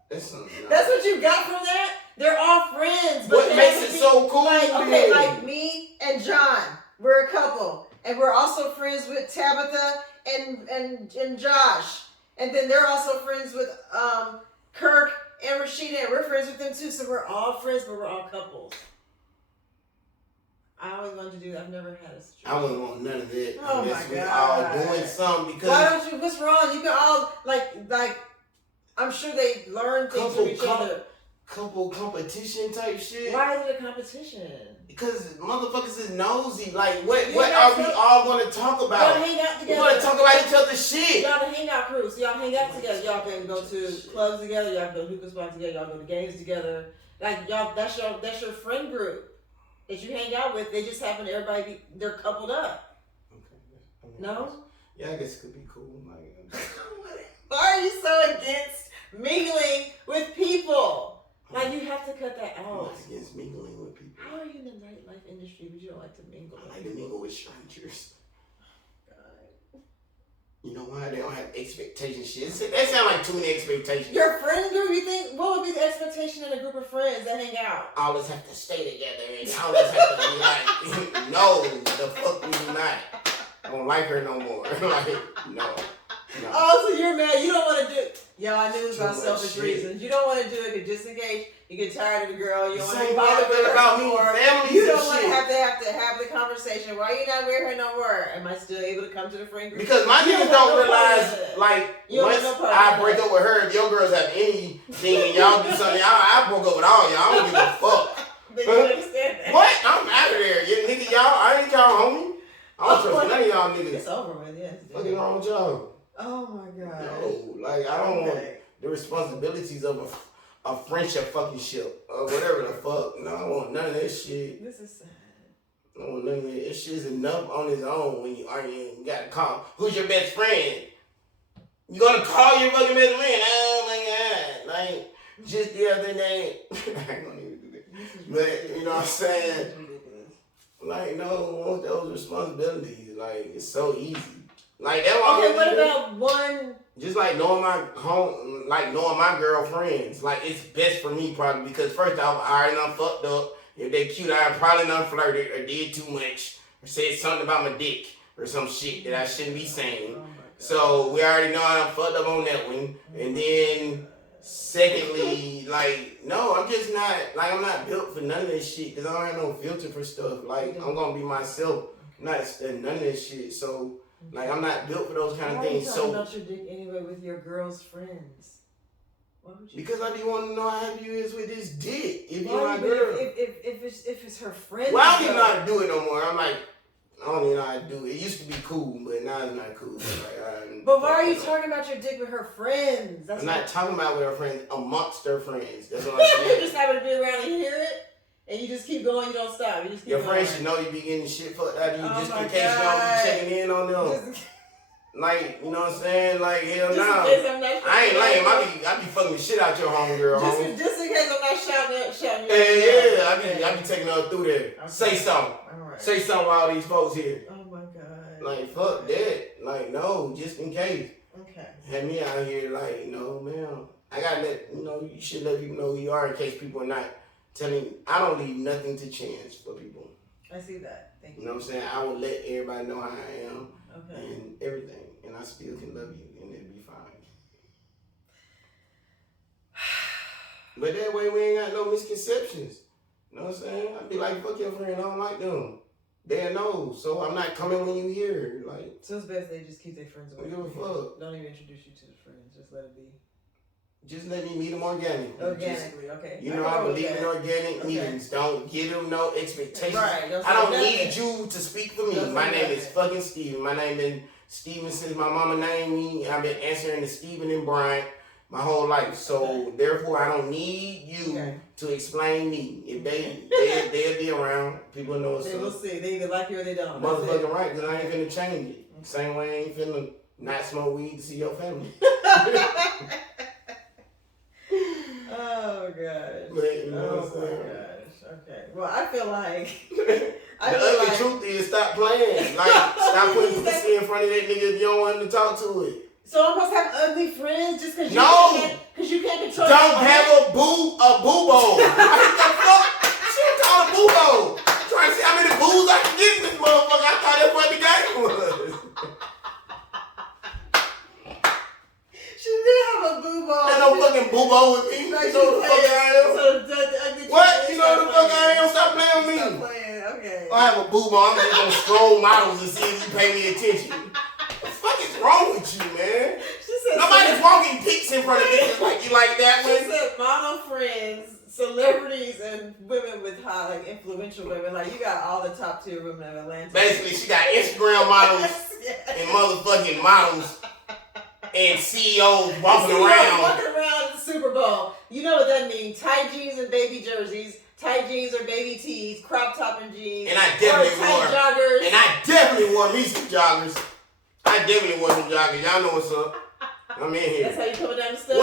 That's something. That's what you got from that? They're all friends. But what makes it so cool? Like me and John, we're a couple. And we're also friends with Tabitha and Josh. And then they're also friends with Kirk and Rashida. And we're friends with them too. So we're all friends, but we're all couples. I always wanted to do that. I've never had a situation. I wouldn't want none of that. Oh my God. We all doing something because. Why don't you? What's wrong? You can all like. I'm sure they learn things from each other. Couple competition type shit. Why is it a competition? Because motherfuckers is nosy. Like what are we all gonna talk about? Y'all hang out together. We wanna talk about each other's shit. Y'all the hangout crew. So y'all hang out together. Y'all can go to clubs together. Y'all go to hookah spots together. Y'all go to games together. Like y'all, that's your friend group that you hang out with. They just happen to everybody they're coupled up. Okay. No? Yeah, I guess it could be cool. Like, why are you so against mingling with people? Like, you have to cut that out. I'm not against mingling with people. How are you in the nightlife industry, but you don't like to mingle? I like to mingle with strangers. God. You know why? They don't have expectations. Shit. That sound like too many expectations. Your friend group, you think, what would be the expectation in a group of friends that hang out? All us have to stay together and all us have to be like, no, the fuck we do not. I don't like her no more. Like, no. Oh, so you're mad. You don't want to do it. Yo, I knew it was about Too much selfish shit. reasons. You don't want to do it because just in case you get tired of the girl, you don't want to Same be bothered with her about no me, more. families You and don't want shit. to have the conversation. Why you not with her no more? Am I still able to come to the friend group? Because my niggas don't realize, like, once I break up with her, if your girls have anything and y'all do something, I broke up with all y'all. I don't give a fuck. They don't understand that. What? I'm out of there. You nigga, y'all, I ain't y'all homie. I don't trust none of y'all niggas. It's over with, yes. Fucking wrong with y'all. Oh my God. No, like, I don't want the responsibilities of a friendship fucking ship or whatever the fuck. No, I don't want none of that shit. This is sad. I don't want none of that. That shit's enough on its own when you arguing. You gotta call. Who's your best friend? You gonna call your fucking best friend? Oh my God. Like, just the other day. I ain't gonna even do that. But, you know what I'm saying? Like, no, I want those responsibilities. Like, it's so easy. Like, that's why. Okay, what about one? Just like knowing knowing my girlfriends. Like, it's best for me probably because first off, I already done fucked up. If they cute, I probably done flirted or did too much or said something about my dick or some shit that I shouldn't be saying. Oh so we already know I done fucked up on that one. And then Secondly, like, no, I'm just not, like, I'm not built for none of this shit because I don't have no filter for stuff. Like, I'm going to be myself, not studying none of this shit. So, like, I'm not built for those kind of things. Why are you talking about your dick anyway with your girl's friends? Why would you? Because I be wanting to know how happy you is with this dick. If you're my girl. If it's her friend. Well, I don't even know how to do it no more. I'm like, I don't even know how to do it. It used to be cool, but now it's not cool. Like, but why are you talking about your dick with her friends? I'm not talking about with her friends, amongst her friends. That's what I'm saying. You just happen to be around and hear it, and you just keep going, you don't stop. You just keep your going. friends should know you be getting shit fucked out of you just in case you don't be checking in on them. Like, you know what I'm saying? Like, hell no. I ain't lame. I be fucking the shit out your homegirl, homie. Just in case I'm not shouting Yeah. I be taking her through there. Okay. Say something. Right. Say something to all these folks here. Oh my God. Like, fuck that. Like, no, just in case. Okay. Have me out here, like, no, man. I gotta let, you should let people know who you are in case people are not telling. I don't leave nothing to chance for people. I see that. Thank you. You know what I'm saying? I will let everybody know how I am. Okay. And everything. And I still can love you and it'll be fine. But that way we ain't got no misconceptions. You know what I'm saying? I'd be like, fuck your friend, I don't like them. They know. So I'm not coming when you here. Like, so it's best they just keep their friends away. Give a fuck. Don't even introduce you to the friends. Just let it be. Just let me meet them organically. Organically, okay. You know, I believe in organic meetings. Don't give them no expectations. Right. I don't need you to speak for me. My name is fucking Steven. My name is Steven since my mama named me. I've been answering to Steven and Bryant my whole life. So therefore, I don't need you to explain me. If they'll be around, people know. They will see. They either like you or they don't. Motherfucking right, because I ain't finna change it. Same way I ain't finna not smoke weed to see your family. Oh gosh. But, you know oh my gosh. Okay. Well, I feel like the ugly truth is stop playing. Like stop putting pussy in front of that nigga if you don't want him to talk to it. So I'm supposed to have ugly friends just because you can't control. Don't have a boo-bo. What the fuck? She called a boo-bo. Trying to see how many boos I can get in this motherfucker. I thought that's what the game was. She did have a boo-bo. Ain't no fucking boo-bo with me. Like you know the fuck I am. What? You know the fuck I am? Stop playing with me. Stop playing. Okay. I have a boo-bo. I'm just gonna scroll models and see if you pay me attention. What the fuck is wrong with you, man? She said nobody's walking pics in front of niggas like you like that one. She said model friends, celebrities, and women with high, like influential women. Like you got all the top tier women of Atlanta. Basically, she got Instagram models and motherfucking models and CEOs walking around. Walking around at the Super Bowl. You know what that means? Tight jeans and baby jerseys. Tight jeans or baby tees, crop top and jeans. And I definitely tight joggers. And I definitely wore me some joggers. I definitely wore some joggers. Y'all know what's up. I'm in here. That's how you coming down the steps?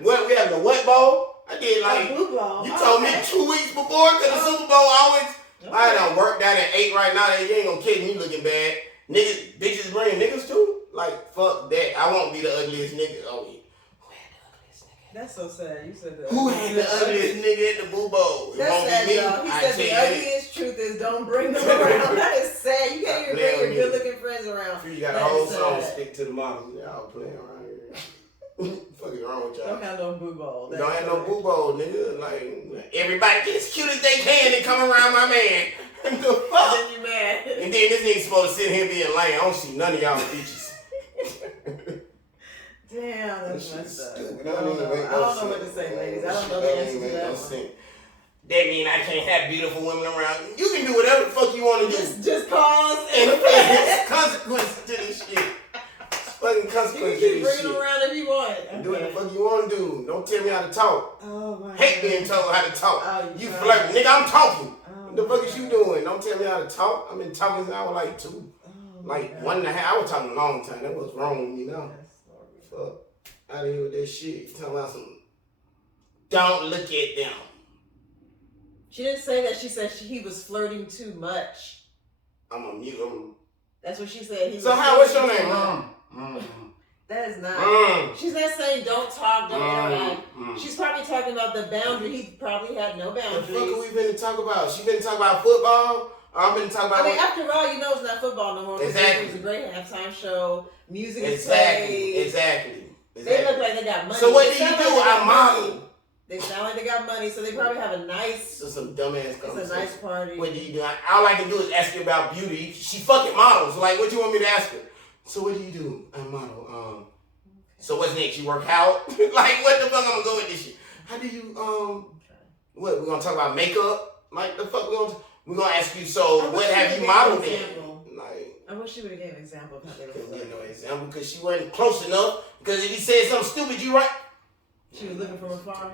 What we having a what bowl? I did like a blue bowl. You told me 2 weeks before because the Super Bowl I done worked out at 8 right now. You ain't gonna catch me looking bad. Niggas, bitches bring niggas too? Like, fuck that. I won't be the ugliest nigga. Oh, yeah. Who had the ugliest nigga? That's so sad. You said that. Who had the ugliest nigga at the Boo Bowl? That's sad, y'all. He said the ugliest truth is don't bring them around. That is sad. You can't even bring your good-looking friends around. You got a whole song stick to the models. Y'all playing around here. What the fuck is wrong with y'all? Don't have no Boo Bowl. Don't have no Boo Bowl, nigga. Like, everybody get as cute as they can and come around my man. The fuck? And then you mad. And then this nigga supposed to sit here being lame. I don't see none of y'all bitches. Damn, that's messed up. Stupid. I don't know what to say, ladies. I don't know the answer to that one. That mean I can't have beautiful women around. You can do whatever the fuck you want to do. Just cause and there's consequences to this shit. Fucking consequences to this shit. You can keep bringing them around if you want. Okay. Do what the fuck you want to do. Don't tell me how to talk. Oh my Hate being told how to talk. Oh, you flirting. Nigga, I'm talking. What the fuck is you doing? Don't tell me how to talk. I've been talking since I was like 2. Like 1.5. I was talking a long time. That was wrong with me now. Fuck. Out of here with that shit. Talking about some. Don't look at them. She didn't say that. She said he was flirting too much. I'm a mute him. That's what she said. What's your name? That is not. She's not saying don't talk, don't interact. She's probably talking about the boundary. He probably had no boundaries. The fuck are we been to talk about? She been to talk about football? I've been talking about. I mean, after all, you know it's not football no more. Exactly. It was a great halftime show. Music is played. Exactly. They look like they they got money. So what do you do? I model. They sound like they got money, so they probably have a nice. So some dumbass conversation. It's a nice party. What do you do? All I can do is ask her about beauty. She fucking models. Like, what you want me to ask her? So what do you do? I model. So what's next? You work out? Like, what the fuck I'm gonna go with this shit? How do you what, we're gonna talk about makeup? Like the fuck we're gonna ask you, so what have you modeled in? Like, I wish she would have gave an example of how they couldn't were. give no example because she wasn't close enough. Because if he said something stupid, you right. She was looking from afar.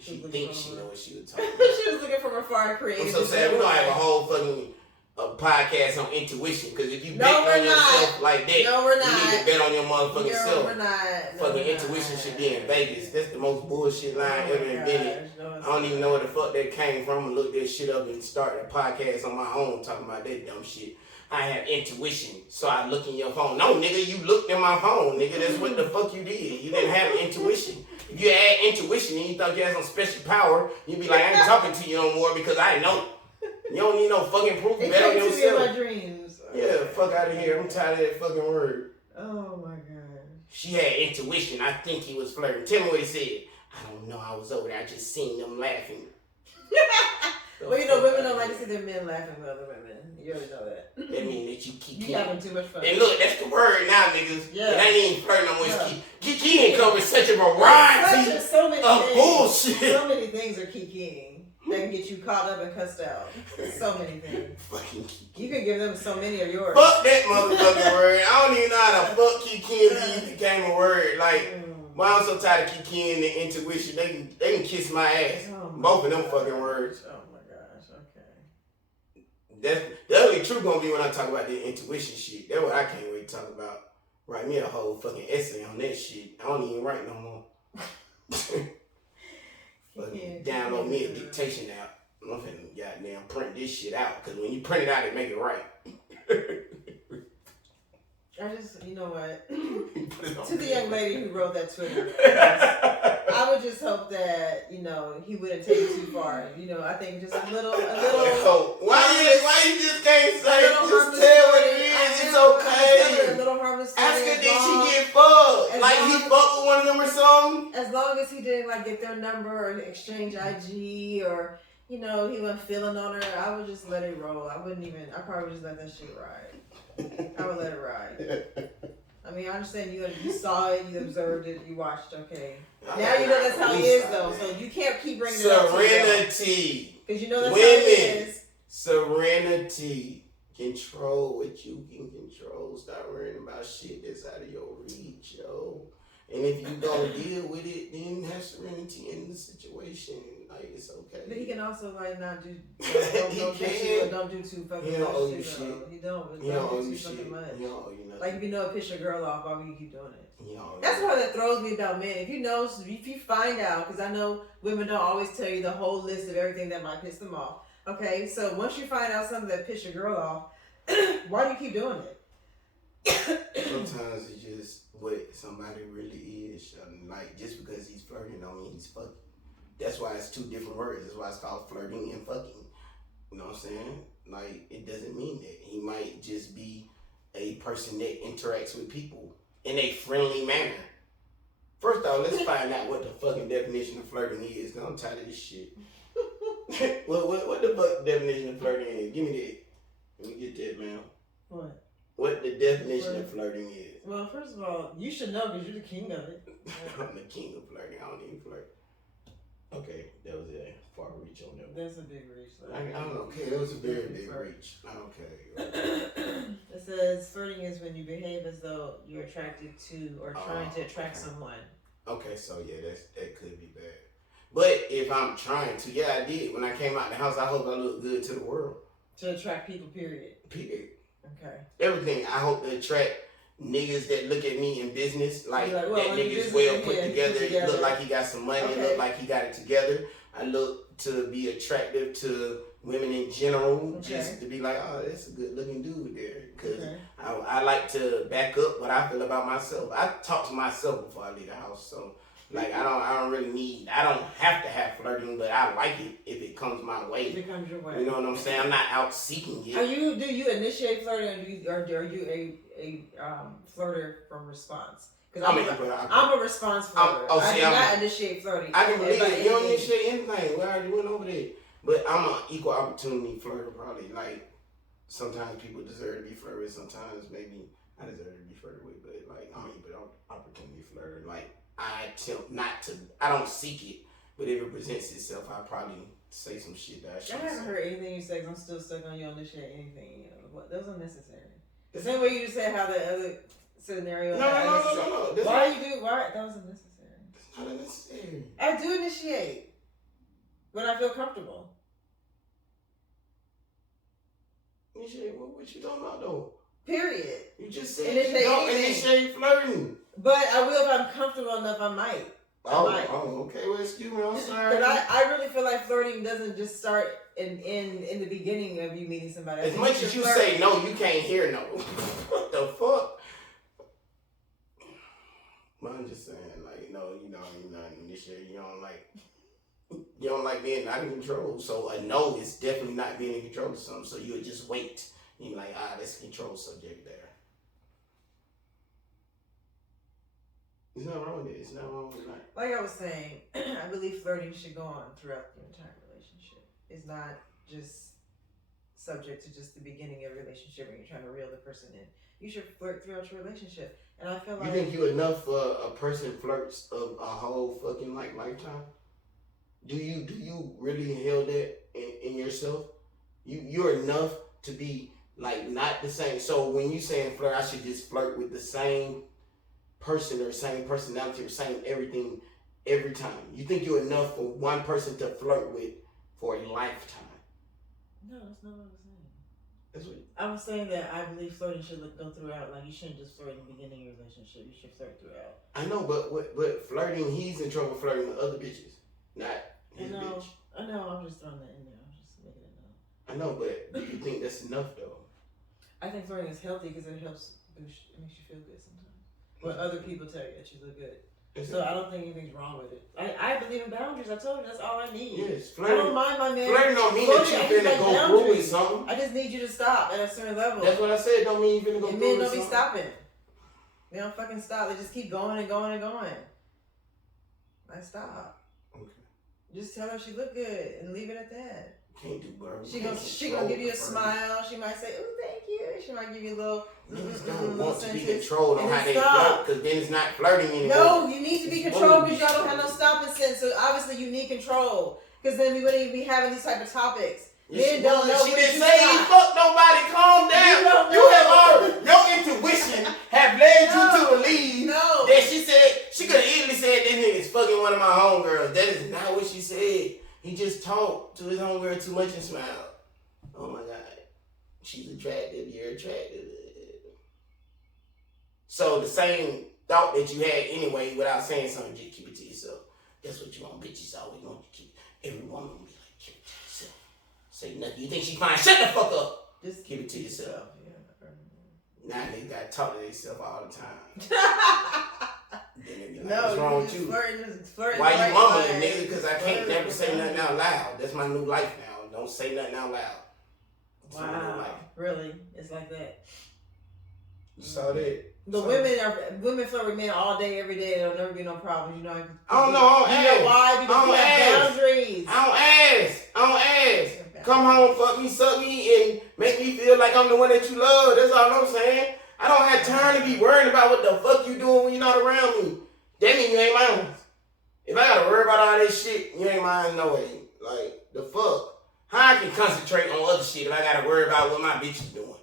She thinks she knows what she was talking about. She was looking from afar and creative. I'm so sad. We're gonna have a whole fucking podcast on intuition. Because if you bet on yourself like that, you need to bet on your motherfucking self. We're not. Fucking intuition should be in Vegas. That's the most bullshit line ever invented. I don't even know where the fuck that came from. I looked that shit up and started a podcast on my own talking about that dumb shit. I have intuition, so I look in your phone. No, nigga, you looked in my phone, nigga. That's what the fuck you did. You didn't have intuition. If you had intuition and you thought you had some special power, you'd be like, I ain't talking to you no more because I know. You don't need no fucking proof. Bet on yourself. It came to me in my dreams. Yeah, fuck out of here. I'm tired of that fucking word. Oh my god. She had intuition. I think he was flirting. Tell me what he said. I don't know. I was over there. I just seen them laughing. Well, you know, women don't like to see their men laughing with other women. You already know that. That means that you keep having too much fun. And look, that's the word now, niggas. Yeah. It ain't even flirting no more. Kikiing covers such a variety of bullshit. So many things are kikiing that can get you caught up and cussed out. So many things. Fucking kikiing. You can give them so many of yours. Fuck that motherfucking word. I don't even know how to fuck kikiing even became a word. Like, why I'm so tired of kikiing and intuition. They can kiss my ass. Both of them fucking words. Oh my gosh, okay. That's the only truth gonna be when I talk about the intuition shit. That's what I can't wait to talk about. Write me a whole fucking essay on that shit. I don't even write no more. Download me a dictation app. I'm finna goddamn print this shit out. Cause when you print it out, it make it right. I just, you know what? To the young lady who wrote that Twitter post, I would just hope that, you know, he wouldn't take it too far. You know, I think just a little. Why you just can't say it? Just tell what it is. It's okay. A little harmless. Ask her, did she get fucked? Like he fucked with one of them or something? As long as he didn't like get their number or exchange IG or, you know, he wasn't feeling on her, I would just let it roll. I probably would just let that shit ride. I would let it ride. I mean, I understand you saw it, you observed it, you watched, okay. Now you know that's how he is, though, so you can't keep bringing it up. Serenity. Because you know that's how he is. Serenity. Control what you can control. Stop worrying about shit that's out of your reach, yo. And if you don't deal with it, then have serenity in the situation. Like, it's okay. But he can also, like, not do... Don't do too fucking much. He don't owe you shit. He don't. He don't owe you too shit. fucking much. He don't owe you nothing. Like, if you know it piss your girl off, why would you keep doing it? He don't owe you That's the part that throws me about men. If you find out, because I know women don't always tell you the whole list of everything that might piss them off. Okay, so once you find out something that piss your girl off, why do you keep doing it? Sometimes it's just what somebody really is. Like, just because he's flirting don't mean he's fucking. That's why it's two different words. That's why it's called flirting and fucking. You know what I'm saying? Like, it doesn't mean that. He might just be a person that interacts with people in a friendly manner. First off, let's find out what the fucking definition of flirting is, because I'm tired of this shit. What the fuck definition of flirting is? Give me that. Let me get that, man. What the definition of flirting is. Well, first of all, you should know because you're the king of it. I'm the king of flirting. I don't even flirt. Okay, that was a far reach on that one. That's a big reach. I don't know. Okay, that was a very big reach. Okay. It says flirting is when you behave as though you're attracted to or trying to attract someone. Okay, so yeah, that could be bad. But if I'm trying to, yeah, I did. When I came out the house, I hope I look good to the world. To attract people, period. Period. Okay. Everything. I hope to attract niggas that look at me in business like that nigga's well put together. Look like he got some money. Okay. Look like he got it together. I look to be attractive to women in general, just to be like, oh, that's a good looking dude there. Because I like to back up what I feel about myself. I talk to myself before I leave the house, so. Like, I don't have to have flirting, but I like it if it comes my way. If it comes your way. You know what I'm saying? I'm not out seeking it. Do you initiate flirting or are you a flirter from response? I'm a response flirter. I do not initiate flirting. I can believe it. You don't initiate anything. We already went over that. But I'm an equal opportunity flirter, probably. Like, sometimes people deserve to be flirted with. Sometimes maybe I deserve to be flirted with. But, like, I'm an equal opportunity flirter. Like, I attempt not to. I don't seek it. But if it presents itself, I'll probably say some shit that I shouldn't say. I haven't heard anything you say. I'm still stuck on you initiate anything. You know, that was unnecessary. The same way you just said how the other scenario. No. Why you do? Why that was unnecessary. It's not unnecessary. I do initiate when I feel comfortable. Initiate? What you talking about though? Period. You just said you don't initiate flirting. But I will if I'm comfortable enough. I might. Okay. Well, excuse me. I'm sorry. But I really feel like flirting doesn't just start in the beginning of you meeting somebody. As much as you say no, you can't hear no. What the fuck? But I'm just saying, like, no, you're not initiating. You don't like being not in control. So a no is definitely not being in control of something. So you would just wait. You're like, that's a control subject there. It's not wrong with it. It's not wrong with that. Like I was saying, I believe flirting should go on throughout the entire relationship. It's not just subject to just the beginning of a relationship when you're trying to reel the person in. You should flirt throughout your relationship. And I feel like... You think you enough a person flirts of a whole fucking lifetime? Do you really held that in yourself? You're enough to be like not the same. So when you saying flirt, I should just flirt with the same person or same personality or same everything every time. You think you're enough for one person to flirt with for a lifetime? No, that's not what I was saying. That's what I was saying that I believe flirting should go throughout. Like you shouldn't just flirt in the beginning of your relationship. You should flirt throughout. I know, but flirting, he's in trouble flirting with other bitches, not his bitch. I know. I'm just throwing that in there. I'm just making it known. I know, but do you think that's enough though? I think flirting is healthy because it helps boost. It makes you feel good sometimes. When other people tell you that you look good. So I don't think anything's wrong with it. I believe in boundaries. I told you that's all I need. Yes, flirting. I don't mind my man. Flirting don't mean that you're finna go through with something. I just need you to stop at a certain level. That's what I said. Don't mean you're finna go through with something. Men don't be stopping. They don't fucking stop. They just keep going and going and going. Like stop. Okay. Just tell her she look good and leave it at that. Can't do bro. She gonna give you a smile. She might say, "Oh, thank you." She might give you a little. Niggas don't want to be controlled on how they flirt because then it's not flirting anymore. No, you need to be controlled because y'all don't have no stopping sense. So obviously you need control because then we wouldn't even be having these type of topics. Men don't know. She didn't say he fucked nobody. Calm down. You have already, your intuition have led you to believe that she said she could have easily said this nigga's fucking one of my homegirls. That is not what she said. He just talked to his homegirl too much and smiled. Oh my God. She's attractive. You're attractive. So the same thought that you had anyway without saying something, just keep it to yourself. That's what you want. Bitches always want to keep. Every woman will be like, keep it to yourself. Say nothing. You think she fine? Shut the fuck up. Just keep it to yourself. Yeah. Now they got to talk to themselves all the time. Then they be like, what's wrong with you? Why you mumbling, nigga? Because I can't never say nothing out loud. That's my new life now. Don't say nothing out loud. Wow. Really? It's like that. You saw that? But women flirt with men all day, every day. There'll never be no problems. You know. I don't know. You know why? Because we have boundaries. I don't ask. Come home, fuck me, suck me, and make me feel like I'm the one that you love. That's all I'm saying. I don't have time to be worried about what the fuck you doing when you're not around me. That mean you ain't mine. If I gotta worry about all this shit, you ain't mine no way. Like, the fuck? How I can concentrate on other shit if I gotta worry about what my bitch is doing?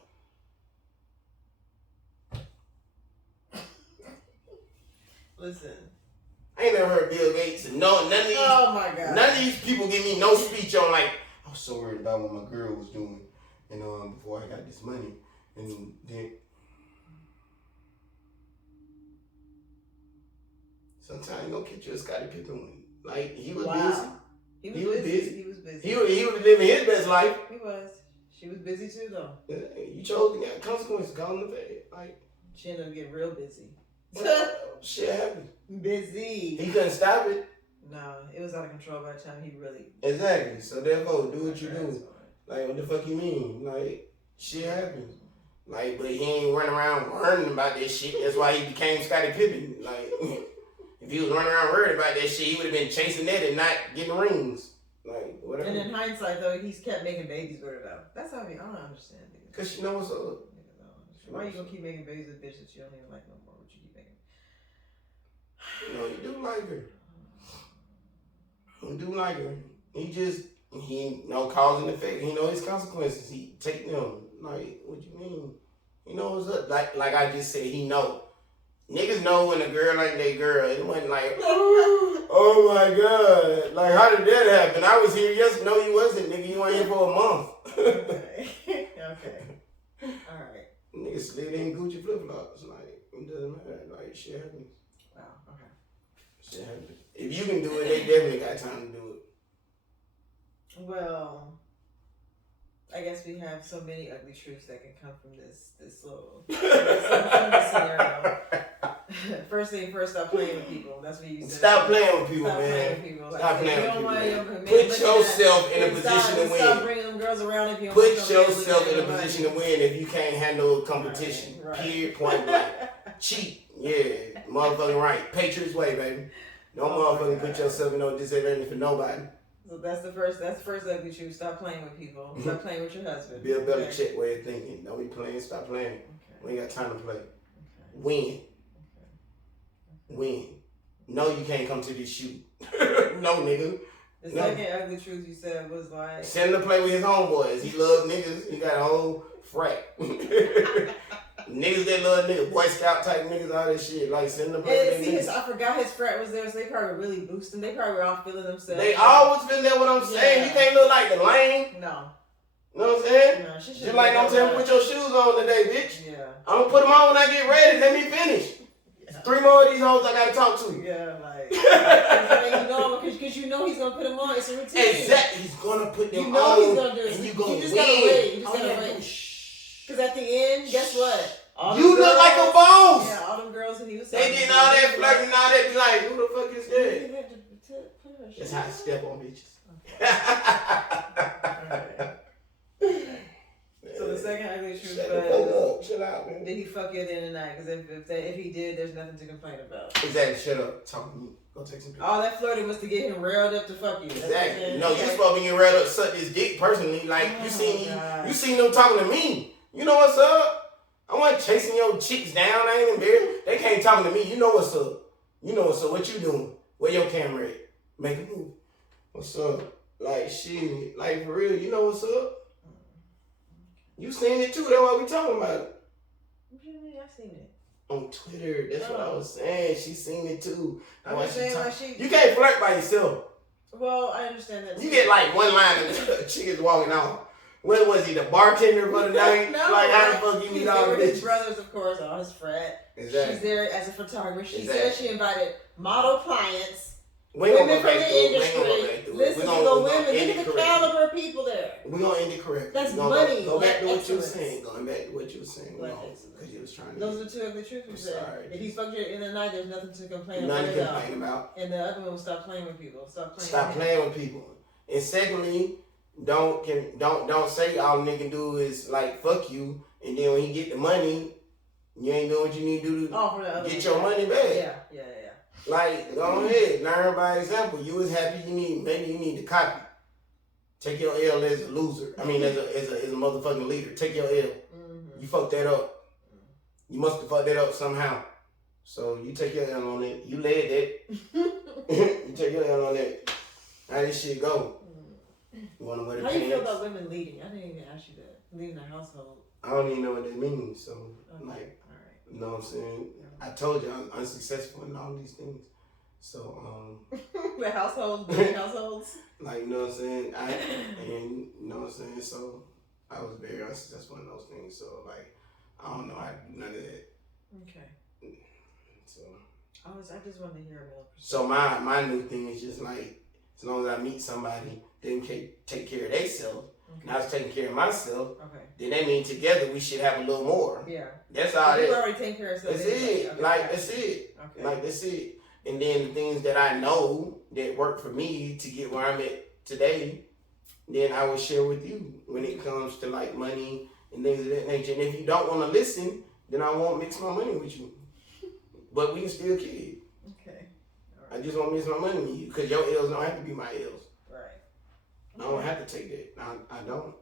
Listen. I ain't never heard Bill Gates and none of these. Oh my God. None of these people give me no speech on like, I was so worried about what my girl was doing, before I got this money, and then sometimes you gonna catch you a Scottie Pippen one. Like he was busy. He was busy. He was living his best life. He was. She was busy too though. Yeah, you chose to get consequences. Call in the bed. Like she ended up getting real busy. Shit happened. Busy. He couldn't stop it. No, it was out of control by the time he really. Exactly. So therefore, do what you do. Like what the fuck you mean? Like shit happens. Like, but he ain't running around worrying about that shit. That's why he became Scottie Pippen. Like, if he was running around worried about that shit, he would have been chasing that and not getting rings. Like, whatever. And in hindsight, though, he's kept making babies with her, though. That's how I mean, I don't understand. Because she knows what's up. Why are you going to keep making babies with a bitch that you don't even like no more? What you keep making? You know, you do like her. You do like her. He know cause and effect. He know his consequences. He take them. Like, what you mean? He knows what's up. Like I just said, he know. Niggas know when a girl like that girl. It wasn't like, oh my God. Like, how did that happen? I was here yesterday. No, you wasn't, nigga. You weren't here for a month. Okay. Okay. All right. Niggas slid in Gucci flip-flops. Like, it doesn't matter. Like, shit happens. Wow. Okay. Shit happens. If you can do it, they definitely got time to do it. Well, I guess we have so many ugly truths that can come from this little scenario. First thing first, stop playing with people. That's what you said. Stop playing with people, stop man. Playing with people. Like, Stop playing with people, man. Put yourself in a and position to win. Stop bringing them girls around if you don't Put want yourself in a position to win if you can't handle competition. Right. Period. Point blank. Cheat. Yeah. Motherfucking right. Patriots way, baby. Don't motherfucking put yourself in no disadvantage for nobody. So that's the first ugly truth. Stop playing with people. Stop playing with your husband. Bill Belichick way of thinking. Don't be playing. Stop playing. Okay. We ain't got time to play. Okay. Win. Okay. Win. No, you can't come to this shoot. No, nigga. The second ugly truth you said was like... Send him to play with his homeboys. He love niggas. He got a whole frat. Niggas that love niggas. Boy Scout type niggas, all that shit. Like, send him to play with niggas. I forgot his frat was there, so they probably really boosted him. They probably were all feeling themselves. They always been there, what I'm saying. Yeah. You can't look like the lame. No. You know what I'm saying? No, she Just like, don't tell me put your shoes on today, bitch. Yeah. I'm gonna put them on when I get ready. Let me finish. Yeah. 3 more of these hoes I gotta talk to. Yeah, like. Because you know he's gonna put them on. It's a routine. Exactly. He's gonna put them on. You know he's gonna do it. And you gonna You just win. gotta wait. You just gotta wait. Because at the end, guess what? You look like a boss. Yeah, all them girls who he was they did all that flirting and all that. Be like, who the fuck is that? That's how I step on bitches. Okay. So the second ugly truth was, Chill out, man. Did he fuck you at the end of the night? Because if he did, there's nothing to complain about. Exactly. Shut up. Talk to me. Go take some pictures. All that flirting was to get him railed up to fuck you. Exactly. No, you supposed to be getting railed up to suck his dick personally. Like, you seen them talking to me. You know what's up? I wasn't chasing your chicks down. I ain't embarrassed. They can't talking to me. You know what's up. You know what's up. What you doing? Where your camera at? Make a move. What's up? Like, shit. Like, for real, you know what's up? You seen it too. That's why we talking about it. What do you mean I seen it? On Twitter. That's what I was saying. She seen it too. I'm saying like you can't flirt by yourself. Well, I understand that. You get like one line and the chick is walking out. What was he, the bartender for the night? No, like, how the fuck you meet all the bitches? His brothers, of course, all his frat. Exactly. She's there as a photographer. She exactly. said she invited model clients. Women from the industry. Listen to the women. Look at the caliber of people there. We're going to end it correctly. That's money. Go back to what you were saying. Going back to what you were saying. Because you was trying to. Those are two ugly truths you said. Sorry. If he's fucked you in the night, there's nothing to complain about. Nothing to complain about. And the other one was stop playing with people. Stop playing with people. And secondly, don't say all a nigga do is like fuck you, and then when he get the money, you ain't doing what you need to do to get your money back. Yeah. Like, go ahead, learn by example. You was happy, maybe you need to copy. Take your L as a loser. I mean, as a motherfucking leader. Take your L. Mm-hmm. You fucked that up. You must have fucked that up somehow. So you take your L on it. You led that. You take your L on that. How this shit go? You wanna wear the How do you pants? feel about women leading? I didn't even ask you that. Leading a household. I don't even know what that means. So, okay. Like, you know what I'm saying? I told you I'm unsuccessful in all these things. So, the households, building households. Like, you know what I'm saying? And you know what I'm saying? So, I was very unsuccessful in those things. So, like, I don't know how to do none of that. Okay. So, I just wanted to hear a little. So, my new thing is just like, as long as I meet somebody, they can take care of themselves. Okay. And I was taking care of myself. Okay. Then that means together we should have a little more. Yeah. That's all. You already take care of yourself. That's it. Okay. Like that's it. Okay. Like that's it. And then the things that I know that work for me to get where I'm at today, then I will share with you when it comes to like money and things of that nature. And if you don't want to listen, then I won't mix my money with you. But we can still kid. Okay. All I right. just won't mix my money with you because your L's don't have to be my L's. Right. I don't have to take that. I don't.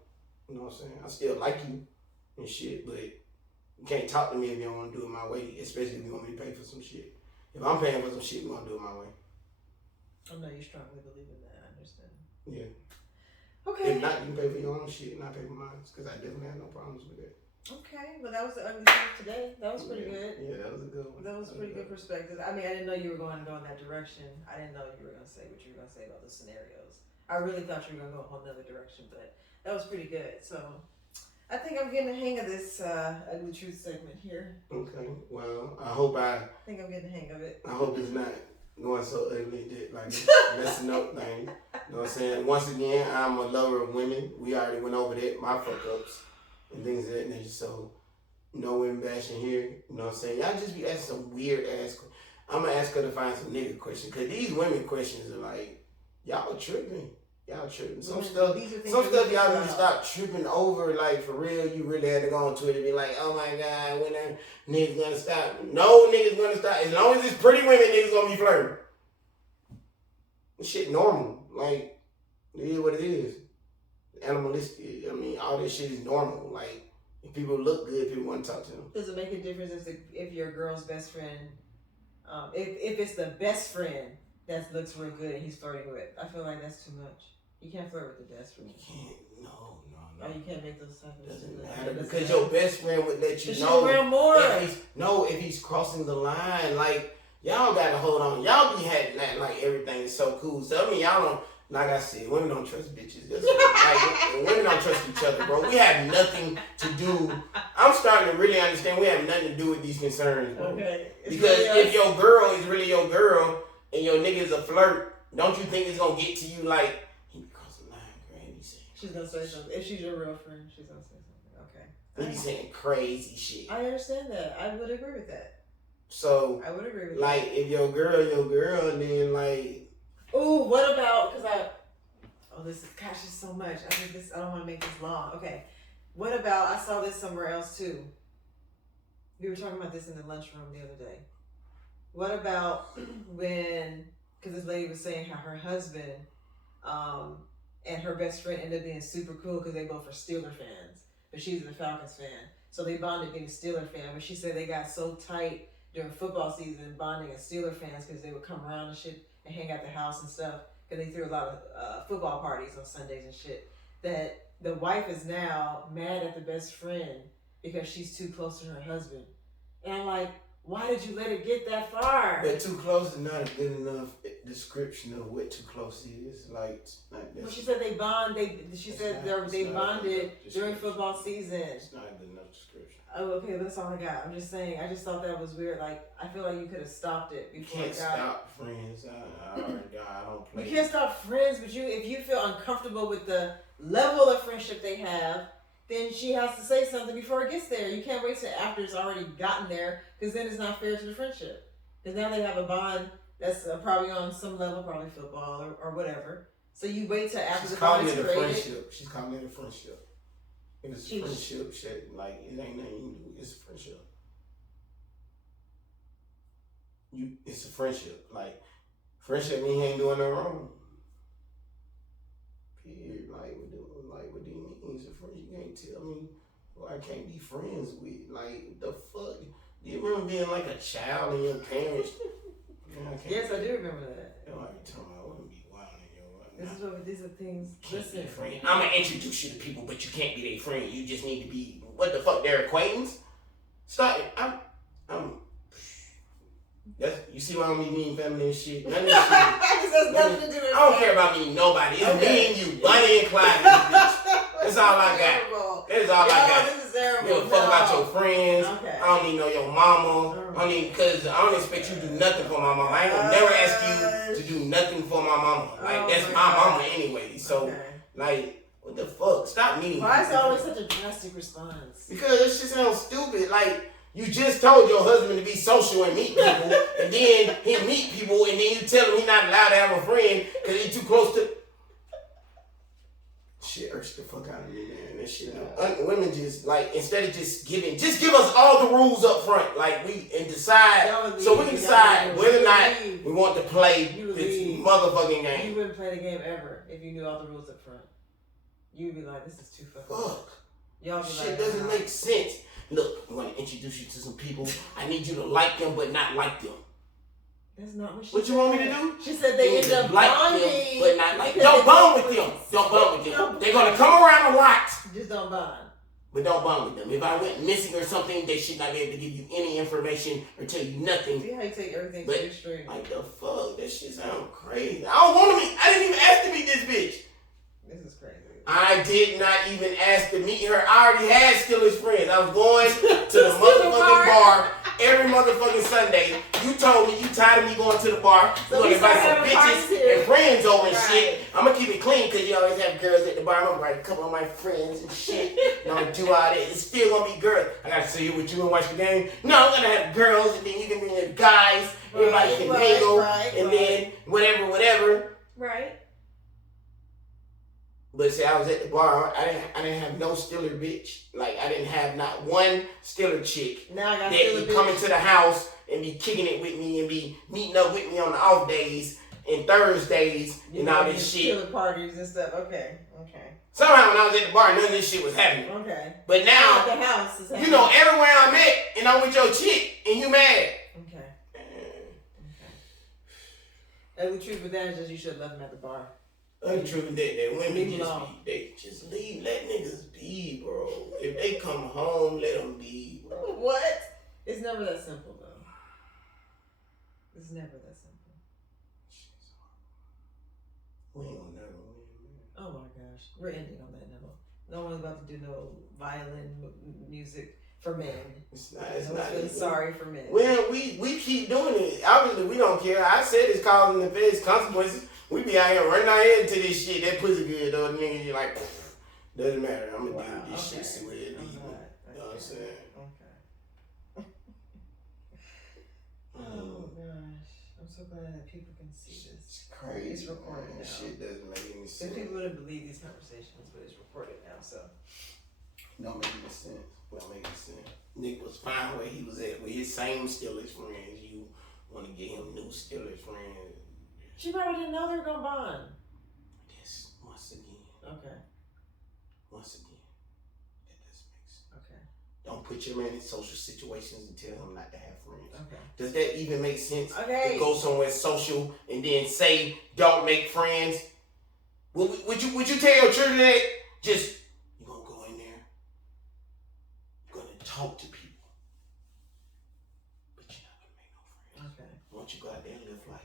You know what I'm saying? I still like you and shit, but you can't talk to me if you don't want to do it my way, especially if you want me to pay for some shit. If I'm paying for some shit, we're going to do it my way. I know you strongly believe in that. I understand. Yeah. Okay. If not, you can pay for your own shit and I pay for mine because I definitely have no problems with that. Okay. Well, that was the ugly truth today. That was pretty good. Yeah, that was a good one. That was a pretty good perspective. I mean, I didn't know you were going to go in that direction. I didn't know you were going to say what you were going to say about the scenarios. I really thought you were going to go a whole nother direction, but that was pretty good. So I think I'm getting the hang of this ugly truth segment here. Okay. Well, I think I'm getting the hang of it. I hope it's not going so ugly that like messing up things. You know what I'm saying? Once again, I'm a lover of women. We already went over that, my fuck ups and things of that nature. So no women bashing here. You know what I'm saying? Y'all just be asking some weird ass. I'm gonna ask her to find some nigga questions because these women questions are like, y'all tripping. Y'all tripping. Some stuff y'all need to stop tripping over. Like, for real, you really had to go on Twitter and be like, oh my God, when that niggas gonna stop? No niggas gonna stop. As long as it's pretty women, niggas gonna be flirting. This shit normal. Like, it is what it is. Animalistic. I mean, all this shit is normal. Like, if people look good, people want to talk to them. Does it make a difference if your girl's best friend, if it's the best friend that looks real good and he's flirting with? I feel like that's too much. You can't flirt with the best friend. You can't. No. Oh, you can't make those type of Doesn't decisions. matter because your best friend would let you She know. around more. If he's crossing the line, like, y'all gotta hold on. Y'all be having that like everything is so cool. So I mean, y'all don't. Like I said, women don't trust bitches. Like, women don't trust each other, bro. We have nothing to do. I'm starting to really understand we have nothing to do with these concerns, bro. Okay. Because if your girl is really your girl and your nigga is a flirt, don't you think it's gonna get to you like, he crossed the line, Granny said. She's gonna say something. If she's your real friend, she's gonna say something. Okay. He be saying crazy shit. I understand that. I would agree with that. So I would agree with like, that. if your girl, and then like, ooh, what about, this is so much. I don't want to make this long. Okay. What about, I saw this somewhere else too. We were talking about this in the lunchroom the other day. What about when, because this lady was saying how her husband and her best friend ended up being super cool because they both are Steeler fans, but she's a Falcons fan. So they bonded being a Steeler fan, but she said they got so tight during football season bonding as Steeler fans because they would come around and shit and hang out the house and stuff, because they threw a lot of football parties on Sundays and shit, that the wife is now mad at the best friend because she's too close to her husband. And I'm like, why did you let it get that far? But too close is not a good enough description of what too close is. Like well, she said they bond. She said they bonded during football season. It's not a good enough description. Oh, okay, that's all I got. I'm just saying. I just thought that was weird. Like, I feel like you could have stopped it before you can't it got. Stop friends. I don't play. You can't stop friends, but if you feel uncomfortable with the level of friendship they have, then she has to say something before it gets there. You can't wait till after it's already gotten there, because then it's not fair to the friendship. Because now they have a bond that's probably on some level, probably football or whatever. So you wait till after the bond is created. Friendship. She's calling it a friendship. It's a friendship shit. Like, it ain't nothing you can do. It's a friendship. It's a friendship. Like, friendship mean he ain't doing no wrong. Period. Like, what do you mean it's a friendship? You can't tell me who I can't be friends with. Like, the fuck? Do you remember being like a child and your parents? Yes, I do remember that. You know, every time I wouldn't be wild in your these are things. Listen, I'm gonna introduce you to people, but you can't be their friend. You just need to be what the fuck, their acquaintance. Stop it. You see why I don't be mean family and shit? None of this shit. I don't care about me nobody. It's me and you, Bonnie and Clyde. That's all I got. That's all I got. This is terrible. You don't fuck about your friends. Okay. I don't need to know your mama. Because I don't expect you to do nothing for my mama. I ain't gonna never ask you to do nothing for my mama. Like, that's my mama anyway. So, like, what the fuck? Stop meaning. Why is it always such a drastic response? Because that shit sounds stupid. Like, you just told your husband to be social and meet people, and then he meet people, and then you tell him he's not allowed to have a friend because he's too close to. shit irks the fuck out of me, man. That shit. Women just like instead of just giving, just give us all the rules up front, like decide, so we can decide whether or not we want to play this motherfucking game. You wouldn't play the game ever if you knew all the rules up front. You'd be like, this is too fucking. Fuck. Y'all be shit like, doesn't make sense. Look, I'm gonna introduce you to some people. I need you to like them, but not like them. That's not what she What said. you want me to do? She said they end up like bonding, them, but not like them. Don't bond with them. Don't bond with them. They're gonna come around a lot. Just don't bond. But don't bond with them. If I went missing or something, they should not be able to give you any information or tell you nothing. See how you take everything but, to the extreme. Like the fuck? That shit sound crazy. I don't want to meet. I didn't even ask to meet this bitch. This is crazy. I did not even ask to meet her. I already had Steelers friends. I was going to the motherfucking bar every motherfucking Sunday. You told me you tired of me going to the bar. So you gonna invite some bitches and friends over and shit. I'm gonna keep it clean because you always have girls at the bar. I'm gonna invite a couple of my friends and shit. And I'm gonna do all that. It's still gonna be girls. I gotta sit here with you and watch the game. No, I'm gonna have girls and then you can bring the guys. Everybody can mingle and then whatever. Right. But see, I was at the bar. I didn't have no Steeler bitch. Like I didn't have not one Steeler chick now I got that be coming to the house and be kicking it with me and be meeting up with me on the off days and Thursdays and all this shit. Steeler parties and stuff. Okay. Somehow when I was at the bar, none of this shit was happening. Okay. But now, the house is happening. you know, everywhere I'm at and I'm with your chick and you mad. Okay. And the truth with that is just you should have left them at the bar. The truth is that women just leave, let niggas be, bro. If they come home, let them be, bro. What? It's never that simple, though. It's never that simple. We ain't gonna never win, man. Oh my gosh. We're ending on that note. No one's about to do no violin music for men. It's not even sorry for men. Well, we keep doing it. Obviously, we don't care. I said it's causing the biggest consequences. We be out here running our head into this shit. That pussy good, though. The niggas, you like, doesn't matter. I'm gonna deal with this shit, see where it leads me. You know what I'm saying? Okay. Oh gosh. I'm so glad that people can see this. It's crazy. It's recorded now. Shit doesn't make any sense. Because people wouldn't believe these conversations, but it's recorded now, so. Don't make any sense. Don't make any sense. Nick was fine where he was at with his same Steelers friends. You want to get him new Steelers friends. She probably didn't know they were gonna bond. Yes, once again. Okay. Once again. That doesn't make sense. Okay. Don't put your man in social situations and tell him not to have friends. Okay. Does that even make sense? Okay. To go somewhere social and then say don't make friends? Would you tell your children that? Just you're gonna go in there. You're gonna talk to people. But you're not gonna make no friends. Okay. I want you to go out there and live life.